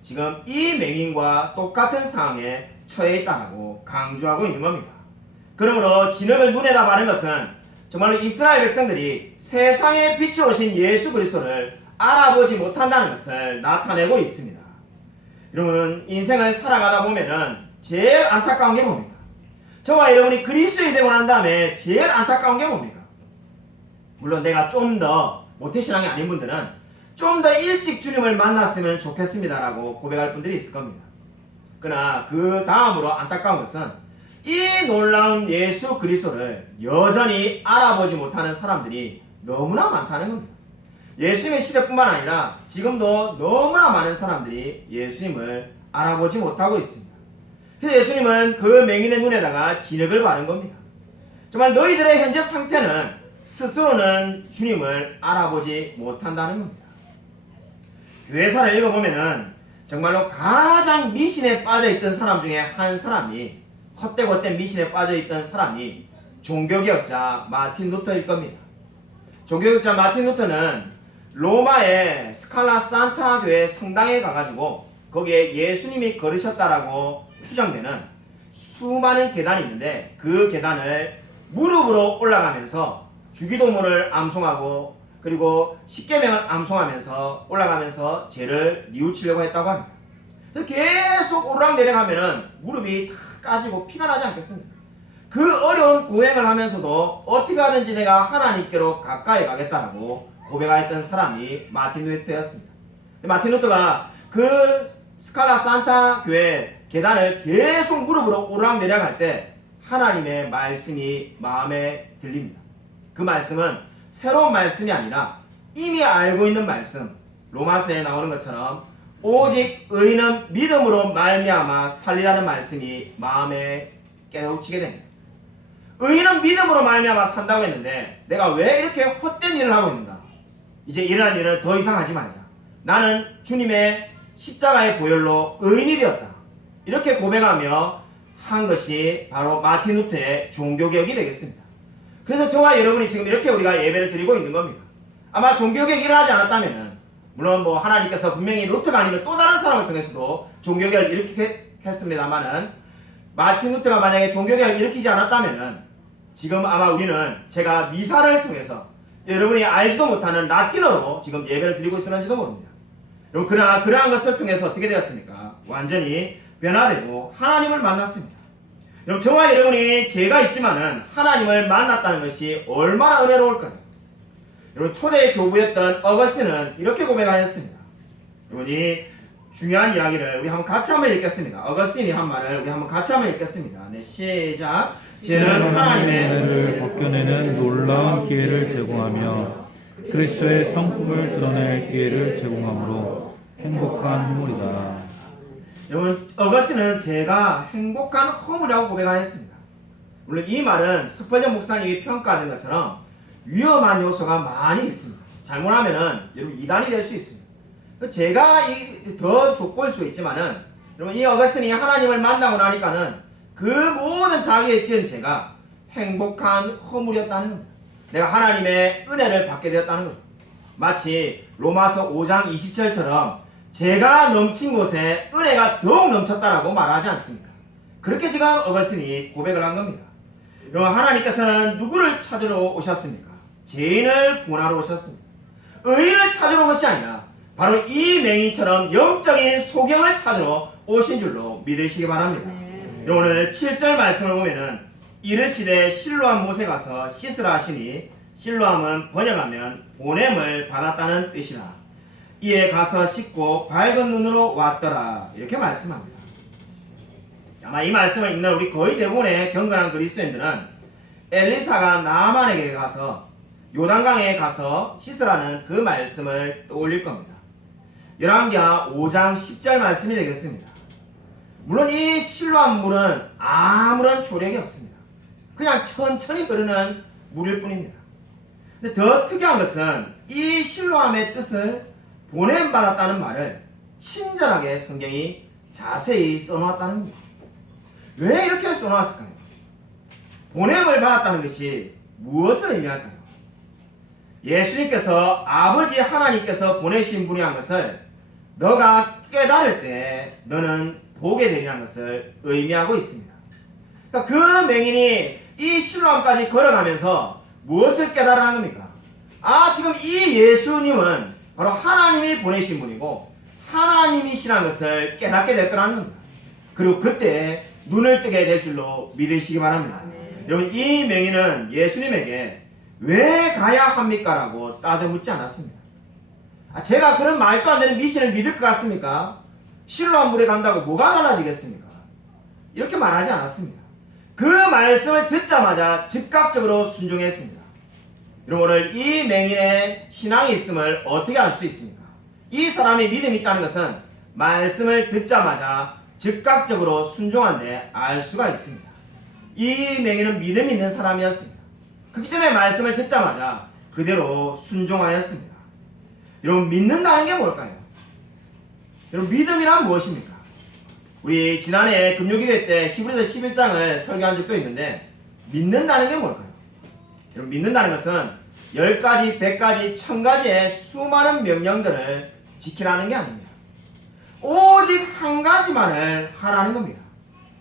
지금 이 맹인과 똑같은 상황에 처해 있다고 강조하고 있는 겁니다. 그러므로 진흙을 눈에다 바른 것은 정말로 이스라엘 백성들이 세상에 빛으로 오신 예수 그리스도를 알아보지 못한다는 것을 나타내고 있습니다. 여러분, 인생을 살아가다 보면은 제일 안타까운 게 뭡니까? 저와 여러분이 그리스도인이 되고 난 다음에 제일 안타까운 게 뭡니까? 물론 내가 좀 더 모태신앙이 아닌 분들은 좀 더 일찍 주님을 만났으면 좋겠습니다라고 고백할 분들이 있을 겁니다. 그러나 그 다음으로 안타까운 것은 이 놀라운 예수 그리스도를 여전히 알아보지 못하는 사람들이 너무나 많다는 겁니다. 예수님의 시대뿐만 아니라 지금도 너무나 많은 사람들이 예수님을 알아보지 못하고 있습니다. 그래서 예수님은 그 맹인의 눈에다가 진흙을 바른 겁니다. 정말 너희들의 현재 상태는 스스로는 주님을 알아보지 못한다는 겁니다. 교회사를 읽어보면은 정말로 가장 미신에 빠져있던 사람 중에 한 사람이, 헛되고 미신에 빠져있던 사람이 종교개혁자 마틴 루터일 겁니다. 종교개혁자 마틴 루터는 로마의 스칼라 산타 교회 성당에 가가지고 거기에 예수님이 걸으셨다라고 추정되는 수많은 계단이 있는데 그 계단을 무릎으로 올라가면서 주기도문을 암송하고 그리고 십계명을 암송하면서 올라가면서 죄를 뉘우치려고 했다고 합니다. 계속 오르락 내려가면은 무릎이 다 까지고 피가 나지 않겠습니까? 그 어려운 고행을 하면서도 어떻게 하든지 내가 하나님께로 가까이 가겠다라고 고백하였던 사람이 마틴 루터였습니다. 마틴 루터가 그 스칼라 산타 교회 계단을 계속 무릎으로 오르락내리락 때 하나님의 말씀이 마음에 들립니다. 그 말씀은 새로운 말씀이 아니라 이미 알고 있는 말씀, 로마서에 나오는 것처럼 오직 의인은 믿음으로 말미암아 살리라는 말씀이 마음에 깨우치게 됩니다. 의인은 믿음으로 말미암아 산다고 했는데 내가 왜 이렇게 헛된 일을 하고 있는가? 이제 이러한 일을 더 이상 하지 말자. 나는 주님의 십자가의 보혈로 의인이 되었다. 이렇게 고백하며 한 것이 바로 마틴 루터의 종교개혁이 되겠습니다. 그래서 저와 여러분이 지금 이렇게 우리가 예배를 드리고 있는 겁니다. 아마 종교개혁이 일어나지 않았다면은 물론 뭐 하나님께서 분명히 루터가 아니면 또 다른 사람을 통해서도 종교개혁을 일으켰습니다만은 마틴 루터가 만약에 종교개혁을 일으키지 않았다면은 지금 아마 우리는 제가 미사를 통해서 여러분이 알지도 못하는 라틴어로 지금 예배를 드리고 있었는지도 모릅니다. 여러분 그러나 그러한 것을 통해서 어떻게 되었습니까? 완전히 변화되고 하나님을 만났습니다. 여러분 저와 여러분이 죄가 있지만은 하나님을 만났다는 것이 얼마나 은혜로울까요? 여러분 초대 교부였던 어거스틴은 이렇게 고백하였습니다. 여러분 이 중요한 이야기를 우리 한번 같이 한번 읽겠습니다. 어거스틴이 한 말을 우리 한번 같이 한번 읽겠습니다. 네, 시작. 죄는 하나님의 은혜를 벗겨내는 놀라운 기회를 제공하며 그리스도의 성품을 드러낼 기회를 제공하므로 행복한 허물이다. 여러분 어거스틴은 제가 행복한 허물이라고 고백하였습니다. 물론 이 말은 스펄전 목사님이 평가하는 것처럼 위험한 요소가 많이 있습니다. 잘못하면은 여러분 이단이 될 수 있습니다. 제가 더 돋보일 수 있지만은 여러분 이 어거스틴이 하나님을 만나고 나니까는 그 모든 자기의 지은 죄가 행복한 허물이었다는 겁니다. 내가 하나님의 은혜를 받게 되었다는 거죠. 마치 로마서 5장 20절처럼 죄가 넘친 곳에 은혜가 더욱 넘쳤다라고 말하지 않습니까? 그렇게 지금 어거스틴이 고백을 한 겁니다. 여러분 하나님께서는 누구를 찾으러 오셨습니까? 죄인을 구원하러 오셨습니다. 의인을 찾으러 온 것이 아니라 바로 이 맹인처럼 영적인 소경을 찾으러 오신 줄로 믿으시기 바랍니다. 오늘 7절 말씀을 보면은 이르시되 실로암 못에 가서 씻으라 하시니 실로암은 번역하면 보냄을 받았다는 뜻이라. 이에 가서 씻고 밝은 눈으로 왔더라. 이렇게 말씀합니다. 아마 이 말씀을 읽는 우리 거의 대부분의 경건한 그리스도인들은 엘리사가 나아만에게 가서 요단강에 가서 씻으라는 그 말씀을 떠올릴 겁니다. 열왕기하 5장 10절 말씀이 되겠습니다. 물론 이 실로암 물은 아무런 효력이 없습니다. 그냥 천천히 흐르는 물일 뿐입니다. 근데 더 특이한 것은 이 실로암의 뜻을 보냄받았다는 말을 친절하게 성경이 자세히 써놓았다는 겁니다. 왜 이렇게 써놓았을까요? 보냄을 받았다는 것이 무엇을 의미할까요? 예수님께서 아버지 하나님께서 보내신 분이라는 것을 너가 깨달을 때 너는 보게 되리라는 것을 의미하고 있습니다. 그러니까 그 맹인이 이 실로암까지 걸어가면서 무엇을 깨달으라는 겁니까? 아, 지금 이 예수님은 바로 하나님이 보내신 분이고 하나님이시라는 것을 깨닫게 될 거라는 겁니다. 그리고 그때 눈을 뜨게 될 줄로 믿으시기 바랍니다. 여러분 이 맹인은 예수님에게 왜 가야 합니까? 라고 따져 묻지 않았습니다. 제가 그런 말도 안 되는 미신을 믿을 것 같습니까? 실로암 물에 간다고 뭐가 달라지겠습니까? 이렇게 말하지 않았습니다. 그 말씀을 듣자마자 즉각적으로 순종했습니다. 여러분 오늘 이 맹인의 신앙이 있음을 어떻게 알 수 있습니까? 이 사람이 믿음이 있다는 것은 말씀을 듣자마자 즉각적으로 순종한데 알 수가 있습니다. 이 맹인은 믿음이 있는 사람이었습니다. 그렇기 때문에 말씀을 듣자마자 그대로 순종하였습니다. 여러분 믿는다는 게 뭘까요? 여러분 믿음이란 무엇입니까? 우리 지난해 금요기도회 때 히브리서 11장을 설교한 적도 있는데 믿는다는 게 뭘까요? 여러분 믿는다는 것은 10가지, 100가지, 1000가지의 수많은 명령들을 지키라는 게 아닙니다. 오직 한 가지만을 하라는 겁니다.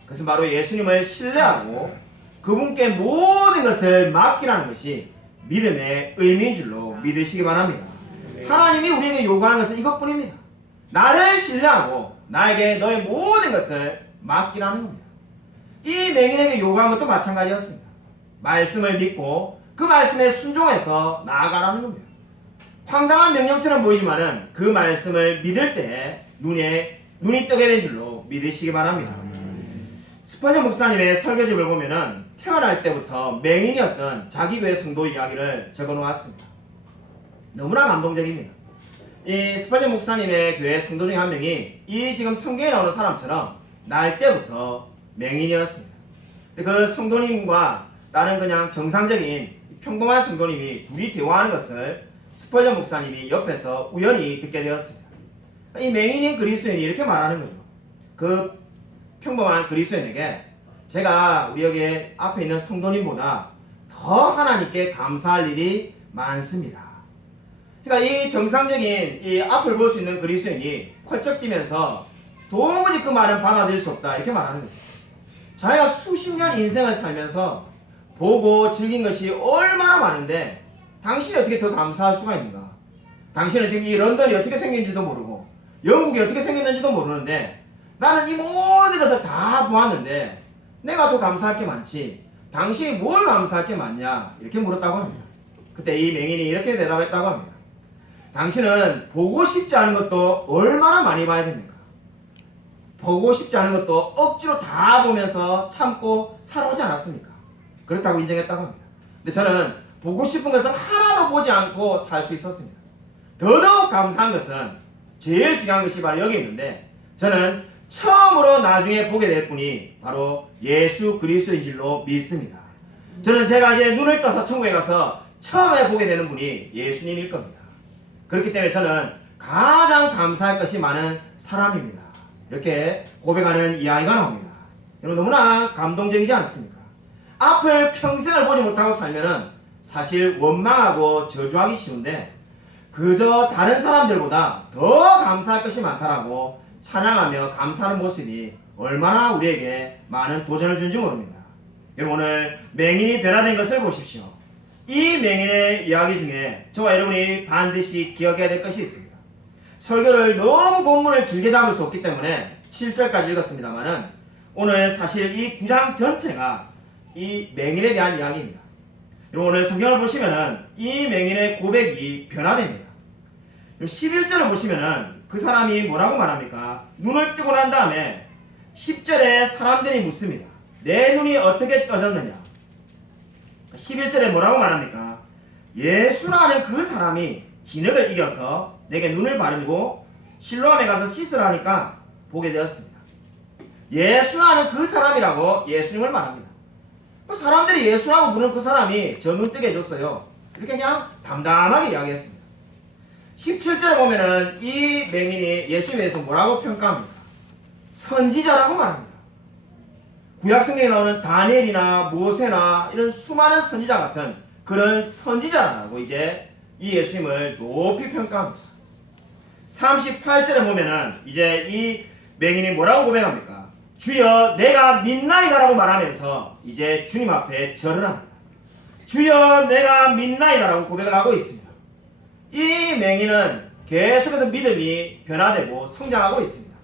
그것은 바로 예수님을 신뢰하고 그분께 모든 것을 맡기라는 것이 믿음의 의미인 줄로 믿으시기 바랍니다. 하나님이 우리에게 요구하는 것은 이것뿐입니다. 나를 신뢰하고 나에게 너의 모든 것을 맡기라는 겁니다. 이 맹인에게 요구한 것도 마찬가지였습니다. 말씀을 믿고 그 말씀에 순종해서 나아가라는 겁니다. 황당한 명령처럼 보이지만은 그 말씀을 믿을 때 눈이 뜨게 된 줄로 믿으시기 바랍니다. 스펄전 목사님의 설교집을 보면은 태어날 때부터 맹인이었던 자기 교회 성도 이야기를 적어 놓았습니다. 너무나 감동적입니다. 이 스펄전 목사님의 교회 성도 중에 한 명이 이 지금 성경에 나오는 사람처럼 날 때부터 맹인이었습니다. 그 성도님과 나는 그냥 정상적인 평범한 성도님이 둘이 대화하는 것을 스펄전 목사님이 옆에서 우연히 듣게 되었습니다. 이 맹인인 그리스도인이 이렇게 말하는 거죠. 그 평범한 그리스도인에게 제가 우리 여기 앞에 있는 성도님보다 더 하나님께 감사할 일이 많습니다. 그러니까 이 정상적인 이 앞을 볼 수 있는 그리스도인이 펄쩍 뛰면서 도무지 그 말은 받아들일 수 없다 이렇게 말하는 거죠. 자기가 수십 년 인생을 살면서 보고 즐긴 것이 얼마나 많은데 당신이 어떻게 더 감사할 수가 있는가? 당신은 지금 이 런던이 어떻게 생긴지도 모르고 영국이 어떻게 생겼는지도 모르는데 나는 이 모든 것을 다 보았는데 내가 더 감사할 게 많지 당신이 뭘 감사할 게 많냐? 이렇게 물었다고 합니다. 그때 이 맹인이 이렇게 대답했다고 합니다. 당신은 보고 싶지 않은 것도 얼마나 많이 봐야 됩니까? 보고 싶지 않은 것도 억지로 다 보면서 참고 살아오지 않았습니까? 그렇다고 인정했다고 합니다. 근데 저는 보고 싶은 것은 하나도 보지 않고 살 수 있었습니다. 더더욱 감사한 것은 제일 중요한 것이 바로 여기 있는데 저는 처음으로 나중에 보게 될 분이 바로 예수 그리스도인 줄로 믿습니다. 저는 제가 이제 눈을 떠서 천국에 가서 처음에 보게 되는 분이 예수님일 겁니다. 그렇기 때문에 저는 가장 감사할 것이 많은 사람입니다. 이렇게 고백하는 이야기가 나옵니다. 여러분 너무나 감동적이지 않습니까? 앞을 평생을 보지 못하고 살면은 사실 원망하고 저주하기 쉬운데 그저 다른 사람들보다 더 감사할 것이 많다라고 찬양하며 감사하는 모습이 얼마나 우리에게 많은 도전을 주는지 모릅니다. 여러분 오늘 맹인이 변화된 것을 보십시오. 이 맹인의 이야기 중에 저와 여러분이 반드시 기억해야 될 것이 있습니다. 설교를 너무 본문을 길게 잡을 수 없기 때문에 7절까지 읽었습니다만은 오늘 사실 이 9장 전체가 이 맹인에 대한 이야기입니다. 여러분 오늘 성경을 보시면은 이 맹인의 고백이 변화됩니다. 11절을 보시면은 그 사람이 뭐라고 말합니까? 눈을 뜨고 난 다음에 10절에 사람들이 묻습니다. 내 눈이 어떻게 떠졌느냐? 11절에 뭐라고 말합니까? 예수라는 그 사람이 진흙을 이겨서 내게 눈을 바르고 실로암에 가서 씻으라니까 보게 되었습니다. 예수라는 그 사람이라고 예수님을 말합니다. 사람들이 예수라고 부르는 그 사람이 저 눈 뜨게 해줬어요. 이렇게 그냥 담담하게 이야기했습니다. 17절에 보면은 이 맹인이 예수님에 대해서 뭐라고 평가합니까? 선지자라고 말합니다. 구약성경에 나오는 다니엘이나 모세나 이런 수많은 선지자 같은 그런 선지자라고 이제 이 예수님을 높이 평가합니다. 38절에 보면은 이제 이 맹인이 뭐라고 고백합니까? 주여 내가 믿나이다라고 말하면서 이제 주님 앞에 절을 합니다. 주여 내가 믿나이다라고 고백을 하고 있습니다. 이 맹인은 계속해서 믿음이 변화되고 성장하고 있습니다.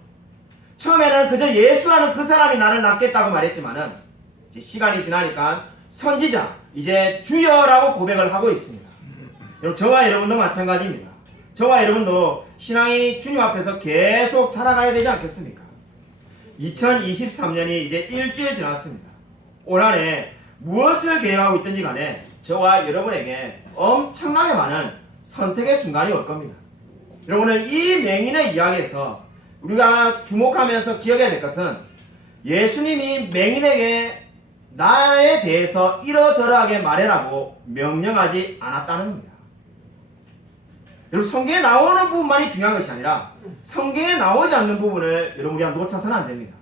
처음에는 그저 예수라는 그 사람이 나를 낫겠다고 말했지만은 이제 시간이 지나니까 선지자 이제 주여라고 고백을 하고 있습니다. 여러분 저와 여러분도 마찬가지입니다. 저와 여러분도 신앙이 주님 앞에서 계속 자라가야 되지 않겠습니까? 2023년이 이제 일주일 지났습니다. 올 한해 무엇을 계획하고 있든지 간에 저와 여러분에게 엄청나게 많은 선택의 순간이 올 겁니다. 여러분은 이 맹인의 이야기에서 우리가 주목하면서 기억해야 될 것은 예수님이 맹인에게 나에 대해서 이러저러하게 말해라고 명령하지 않았다는 겁니다. 여러분 성경에 나오는 부분만이 중요한 것이 아니라 성경에 나오지 않는 부분을 여러분 우리가 놓쳐서는 안 됩니다.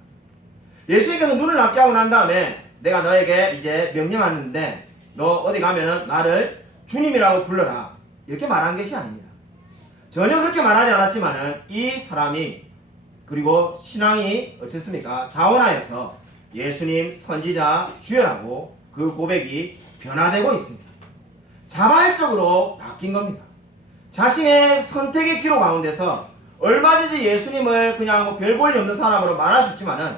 예수님께서 눈을 낫게 하고 난 다음에 내가 너에게 이제 명령하는데 너 어디 가면은 나를 주님이라고 불러라 이렇게 말한 것이 아닙니다. 전혀 그렇게 말하지 않았지만은 이 사람이 그리고 신앙이 어떻습니까? 자원하여서 예수님 선지자 주여라고 그 고백이 변화되고 있습니다. 자발적으로 바뀐 겁니다. 자신의 선택의 기로 가운데서 얼마든지 예수님을 그냥 별 볼일 없는 사람으로 말할 수 있지만은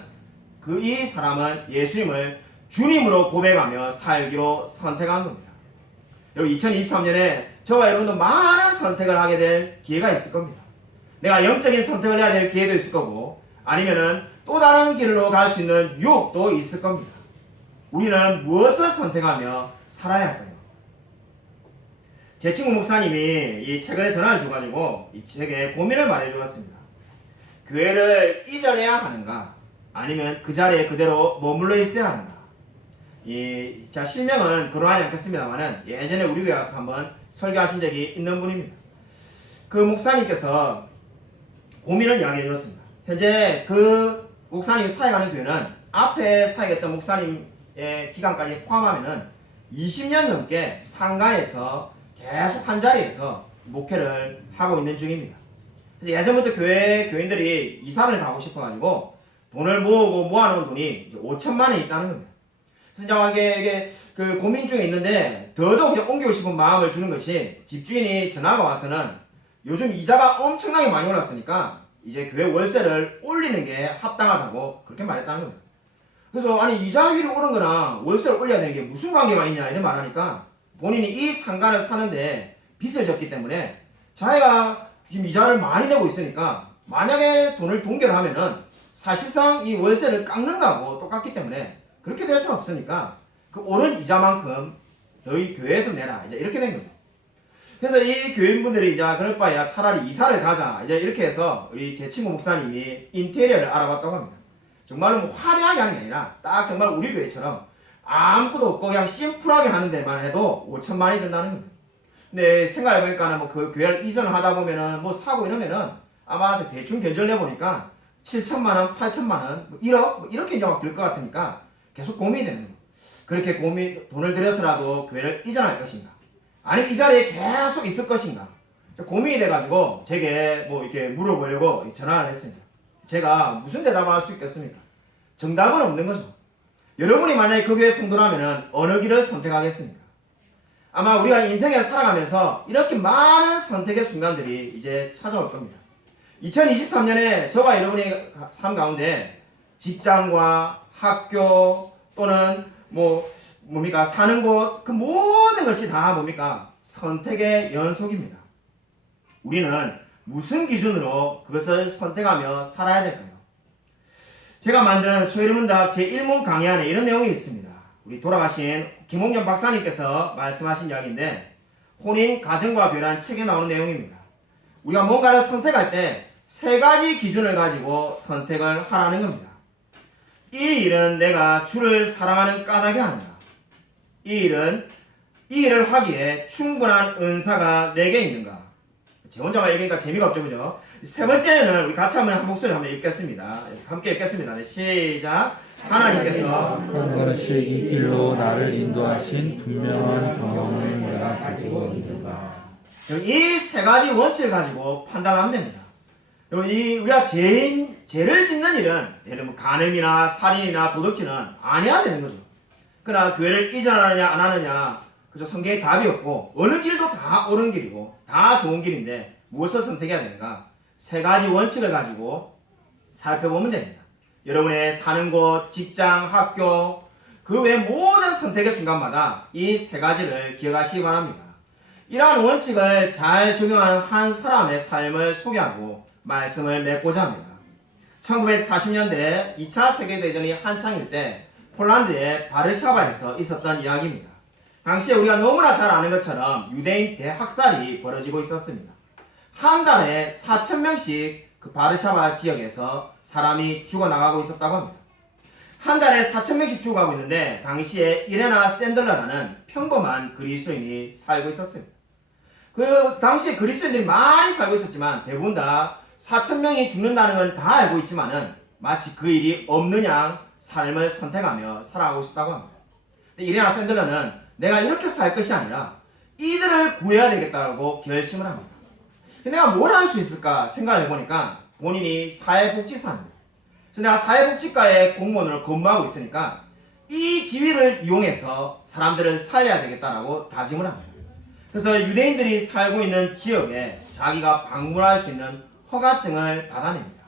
그 이 사람은 예수님을 주님으로 고백하며 살기로 선택한 겁니다. 여러분 2023년에 저와 여러분도 많은 선택을 하게 될 기회가 있을 겁니다. 내가 영적인 선택을 해야 될 기회도 있을 거고 아니면은 또 다른 길로 갈 수 있는 유혹도 있을 겁니다. 우리는 무엇을 선택하며 살아야 할까요? 제 친구 목사님이 이 책을 전화를 줘가지고 이 책에 고민을 말해 주었습니다. 교회를 이전해야 하는가 아니면 그 자리에 그대로 머물러 있어야 하는가. 자 실명은 거론하지 않겠습니다만은 예전에 우리 교회 와서 한번 설교하신 적이 있는 분입니다. 그 목사님께서 고민을 이야기해 주었습니다. 현재 그 목사님이 사역하는 교회는 앞에 사역했던 목사님의 기간까지 포함하면은 20년 넘게 상가에서 계속 한 자리에서 목회를 하고 있는 중입니다. 그래서 예전부터 교인들이 이사를 가고 싶어가지고 돈을 모으고 모아놓은 돈이 5천만 원이 있다는 겁니다. 그래서 이게 그 고민 중에 있는데 더더욱 옮기고 싶은 마음을 주는 것이 집주인이 전화가 와서는 요즘 이자가 엄청나게 많이 올랐으니까 이제 교회 월세를 올리는 게 합당하다고 그렇게 말했다는 겁니다. 그래서 아니 이자율이 오른 거랑 월세를 올려야 되는 게 무슨 관계가 있냐 이런 말하니까 본인이 이 상가를 사는데 빚을 졌기 때문에 자기가 지금 이자를 많이 내고 있으니까 만약에 돈을 동결을 하면은 사실상 이 월세를 깎는 거하고 똑같기 때문에 그렇게 될 수는 없으니까 그 오른 이자만큼 너희 교회에서 내라 이제 이렇게 된 겁니다. 그래서 이 교인분들이 이제 그럴 바에야 차라리 이사를 가자 이제 이렇게 해서 우리 제 친구 목사님이 인테리어를 알아봤다고 합니다. 정말로 뭐 화려하게 하는 게 아니라 딱 정말 우리 교회처럼 아무것도 없고 그냥 심플하게 하는 데만 해도 5천만 원이 든다는 겁니다. 근데 생각해보니까 뭐 그 교회를 이전을 하다 보면은 뭐 사고 이러면은 아마 대충 견적을 내보니까 7천만 원, 8천만 원, 뭐 1억 뭐 이렇게 이제 막 들 것 같으니까 계속 고민이 되는 거예요. 그렇게 돈을 들여서라도 교회를 이전할 것인가? 아니면 이 자리에 계속 있을 것인가? 고민이 돼가지고 제게 뭐 이렇게 물어보려고 전화를 했습니다. 제가 무슨 대답을 할 수 있겠습니까? 정답은 없는 거죠. 여러분이 만약에 그 교회 성도라면 어느 길을 선택하겠습니까? 아마 우리가 인생에 살아가면서 이렇게 많은 선택의 순간들이 이제 찾아올 겁니다. 2023년에 저와 여러분의 삶 가운데 직장과 학교 또는 뭡니까 사는 곳 그 모든 것이 다 뭡니까 선택의 연속입니다. 우리는 무슨 기준으로 그것을 선택하며 살아야 될까요? 제가 만든 소유문답 제1문 강의 안에 이런 내용이 있습니다. 우리 돌아가신 김홍전 박사님께서 말씀하신 이야기인데 혼인, 가정과 교회라는 책에 나오는 내용입니다. 우리가 뭔가를 선택할 때 세 가지 기준을 가지고 선택을 하라는 겁니다. 이 일은 내가 주를 사랑하는 까닭이 아닌가? 이 일을 하기에 충분한 은사가 내게 있는가? 제 혼자만 얘기하니까 재미가 없죠, 그죠? 세 번째는 우리 같이 한번 한 목소리 한번 읽겠습니다. 함께 읽겠습니다. 네, 시작. 하나님께서 한가르시 이 길로 나를 인도하신 분명한 경험을 내가 가지고 있는가? 이 세 가지 원칙을 가지고 판단하면 됩니다. 우리가 죄를 짓는 일은 예를 들면 간음이나 살인이나 도둑질은 안 해야 되는 거죠. 그러나 교회를 이전하느냐 안 하느냐 그죠? 성경에 답이 없고 어느 길도 다 옳은 길이고 다 좋은 길인데 무엇을 선택해야 되는가? 세 가지 원칙을 가지고 살펴보면 됩니다. 여러분의 사는 곳, 직장, 학교 그 외 모든 선택의 순간마다 이 세 가지를 기억하시기 바랍니다. 이러한 원칙을 잘 적용한 한 사람의 삶을 소개하고 말씀을 맺고자 합니다. 1940년대 2차 세계대전이 한창일 때 폴란드의 바르샤바에서 있었던 이야기입니다. 당시에 우리가 너무나 잘 아는 것처럼 유대인 대학살이 벌어지고 있었습니다. 한 달에 4,000명씩 그 바르샤바 지역에서 사람이 죽어나가고 있었다고 합니다. 한 달에 4,000명씩 죽어가고 있는데 당시에 이레나 샌들러라는 평범한 그리스도인이 살고 있었습니다. 그 당시에 그리스도인들이 많이 살고 있었지만 대부분 다 4,000명이 죽는다는 걸 다 알고 있지만은 마치 그 일이 없는 양 삶을 선택하며 살아가고 있었다고 합니다. 근데 이레나 샌들러는 내가 이렇게 살 것이 아니라 이들을 구해야 되겠다고 결심을 합니다. 근데 내가 뭘 할 수 있을까 생각을 해보니까 본인이 사회복지사입니다. 그래서 내가 사회복지과의 공무원으로 근무하고 있으니까 이 지위를 이용해서 사람들을 살려야 되겠다라고 다짐을 합니다. 그래서 유대인들이 살고 있는 지역에 자기가 방문할 수 있는 허가증을 받아냅니다.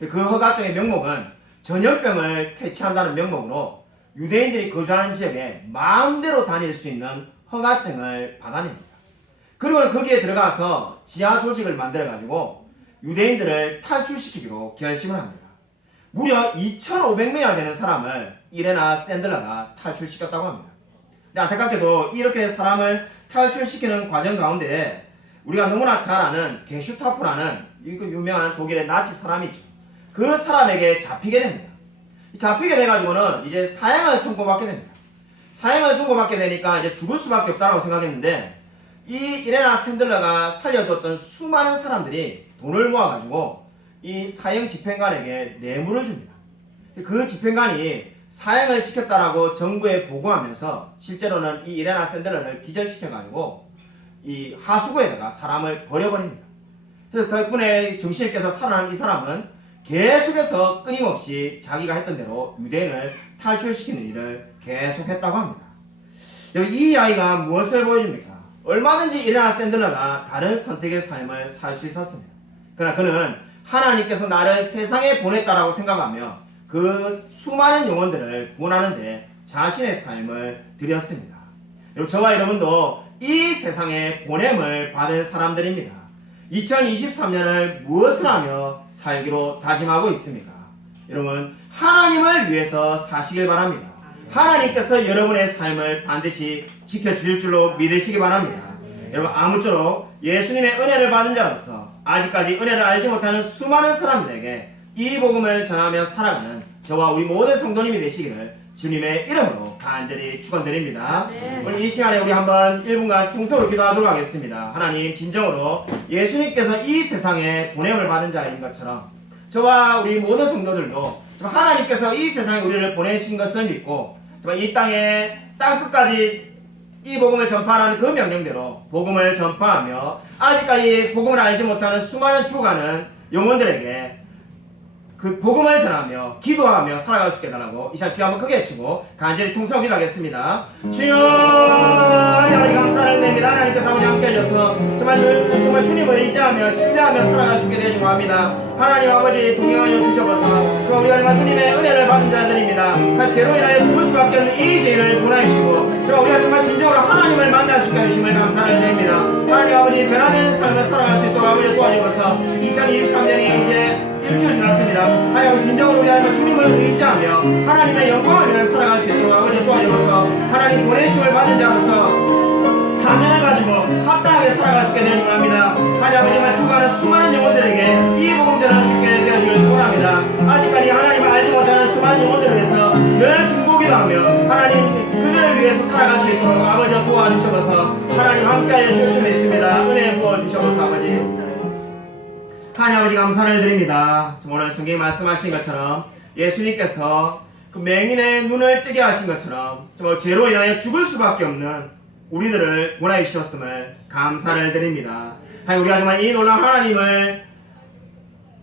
그 허가증의 명목은 전염병을 퇴치한다는 명목으로 유대인들이 거주하는 지역에 마음대로 다닐 수 있는 허가증을 받아냅니다. 그리고 거기에 들어가서 지하 조직을 만들어가지고 유대인들을 탈출시키기로 결심을 합니다. 무려 2,500명이나 되는 사람을 이레나 샌들러가 탈출시켰다고 합니다. 근데 안타깝게도 이렇게 사람을 탈출시키는 과정 가운데 우리가 너무나 잘 아는 게슈타포라는 이거 유명한 독일의 나치 사람이죠. 그 사람에게 잡히게 됩니다. 잡히게 돼가지고는 이제 사형을 선고받게 됩니다. 사형을 선고받게 되니까 이제 죽을 수밖에 없다고 생각했는데 이 이레나 샌들러가 살려뒀던 수많은 사람들이 돈을 모아가지고 이 사형 집행관에게 뇌물을 줍니다. 그 집행관이 사형을 시켰다라고 정부에 보고하면서 실제로는 이 이레나 샌들러를 기절시켜가지고 이 하수구에다가 사람을 버려버립니다. 그래서 덕분에 정신을 깨서 살아난 이 사람은 계속해서 끊임없이 자기가 했던 대로 유대인을 탈출시키는 일을 계속했다고 합니다. 이 아이가 무엇을 보여줍니까? 얼마든지 이레나 샌들러가 다른 선택의 삶을 살 수 있었습니다. 그러나 그는 하나님께서 나를 세상에 보냈다라고 생각하며 그 수많은 영혼들을 구원하는데 자신의 삶을 드렸습니다. 그리고 저와 여러분도 이 세상에 보냄을 받은 사람들입니다. 2023년을 무엇을 하며 살기로 다짐하고 있습니까? 여러분, 하나님을 위해서 사시길 바랍니다. 하나님께서 여러분의 삶을 반드시 지켜주실 줄로 믿으시기 바랍니다. 여러분, 아무쪼록 예수님의 은혜를 받은 자로서 아직까지 은혜를 알지 못하는 수많은 사람들에게 이 복음을 전하며 살아가는 저와 우리 모든 성도님이 되시기를 주님의 이름으로 간절히 축원드립니다. 오늘 이 시간에 우리 한번 1분간 통성으로 기도하도록 하겠습니다. 하나님, 진정으로 예수님께서 이 세상에 보냄을 받은 자인 것처럼 저와 우리 모든 성도들도 하나님께서 이 세상에 우리를 보내신 것을 믿고 이 땅에 땅끝까지 이 복음을 전파하는 그 명령대로 복음을 전파하며 아직까지 복음을 알지 못하는 수많은 죽어가는 영혼들에게 그 복음을 전하며 기도하며 살아갈 수 있게 해달라고 이 시간 주여 한번 크게 외치고 간절히 통성을 기도하겠습니다. 주여, 아버지 감사를 냅니다. 하나님께서 아버지 함께 해줘서 정말 주님을 의지하며 신뢰하며 살아갈 수 있게 되시고 합니다. 하나님 아버지 동행하여 주셔서 정말 우리 하나님 주님의 은혜를 받은 자들입니다. 죄로 인하여 죽을 수밖에 없는 이 죄를 구원하시고 정말 우리가 정말 진정으로 하나님을 만날 수 있게 해주심을 감사를 드립니다. 하나님 아버지 변화되는 삶을 살아갈 수 있도록 아버지 도와주셔서 2023년이 이제 일주일 지났습니다. 하나님 진정으로 우리 하나님 주님을 의지하며 하나님의 영광을 위해 살아갈 수 있도록 아버지 도와주셔서 하나님 보내심을 받은 자로서 사명을 가지고 합당하게 살아갈 수 있게 되시기 바랍니다. 하나님 아버지만 죽어가는 수많은 영혼들에게 이 복음 전할 수 있게 되어지기를 소원합니다. 아직까지 하나님을 알지 못하는 수많은 영혼들을 위해서 늘 중보기도 하며 하나님 그들을 위해서 살아갈 수 있도록 아버지 도와주셔서 하나님 함께하여 주실 줄 믿습니다. 은혜 부어주셔서 아버지 하나님 아버지 감사를 드립니다. 오늘 성경에 말씀하신 것처럼 예수님께서 그 맹인의 눈을 뜨게 하신 것처럼 정말 죄로 인하여 죽을 수밖에 없는 우리들을 구원하여 주셨음을 감사를 드립니다. 하나님 우리가 정말 이 놀라운 하나님을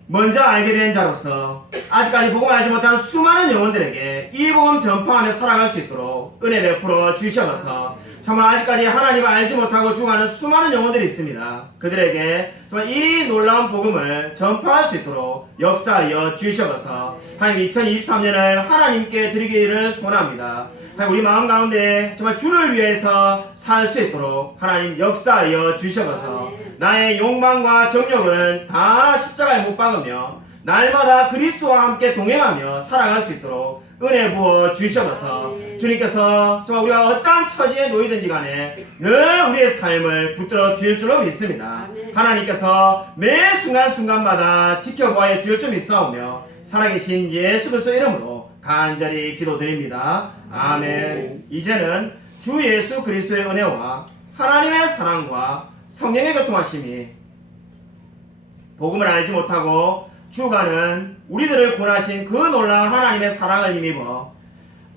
먼저 알게 된 자로서 아직까지 복음을 알지 못하는 수많은 영혼들에게 이 복음 전파하며 살아갈 수 있도록 은혜 베풀어 주셔서 정말 아직까지 하나님을 알지 못하고 죽어가는 수많은 영혼들이 있습니다. 그들에게 정말 이 놀라운 복음을 전파할 수 있도록 역사하여 주셔서 하나님 2023년을 하나님께 드리기를 소원합니다. 하나님 우리 마음 가운데 정말 주를 위해서 살 수 있도록 하나님 역사하여 주셔서 나의 욕망과 정욕을 다 십자가에 못 박으며 날마다 그리스도와 함께 동행하며 살아갈 수 있도록 은혜 부어 주셔서 주님께서 정말 우리가 어떠한 처지에 놓이든지 간에 늘 우리의 삶을 붙들어 주실 줄로 믿습니다. 하나님께서 매 순간순간마다 지켜보아 주실 줄 믿사오며 살아계신 예수 그리스도 이름으로 간절히 기도드립니다. 아멘. 이제는 주 예수 그리스도의 은혜와 하나님의 사랑과 성령의 교통하심이 복음을 알지 못하고 죽어가는 우리들을 구원하신 그 놀라운 하나님의 사랑을 힘입어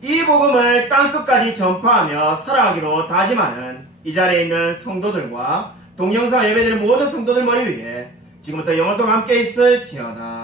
이 복음을 땅끝까지 전파하며 살아가기로 다짐하는 이 자리에 있는 성도들과 동영상 예배드리는 모든 성도들 머리 위에 지금부터 영원토록 함께 있을지어다.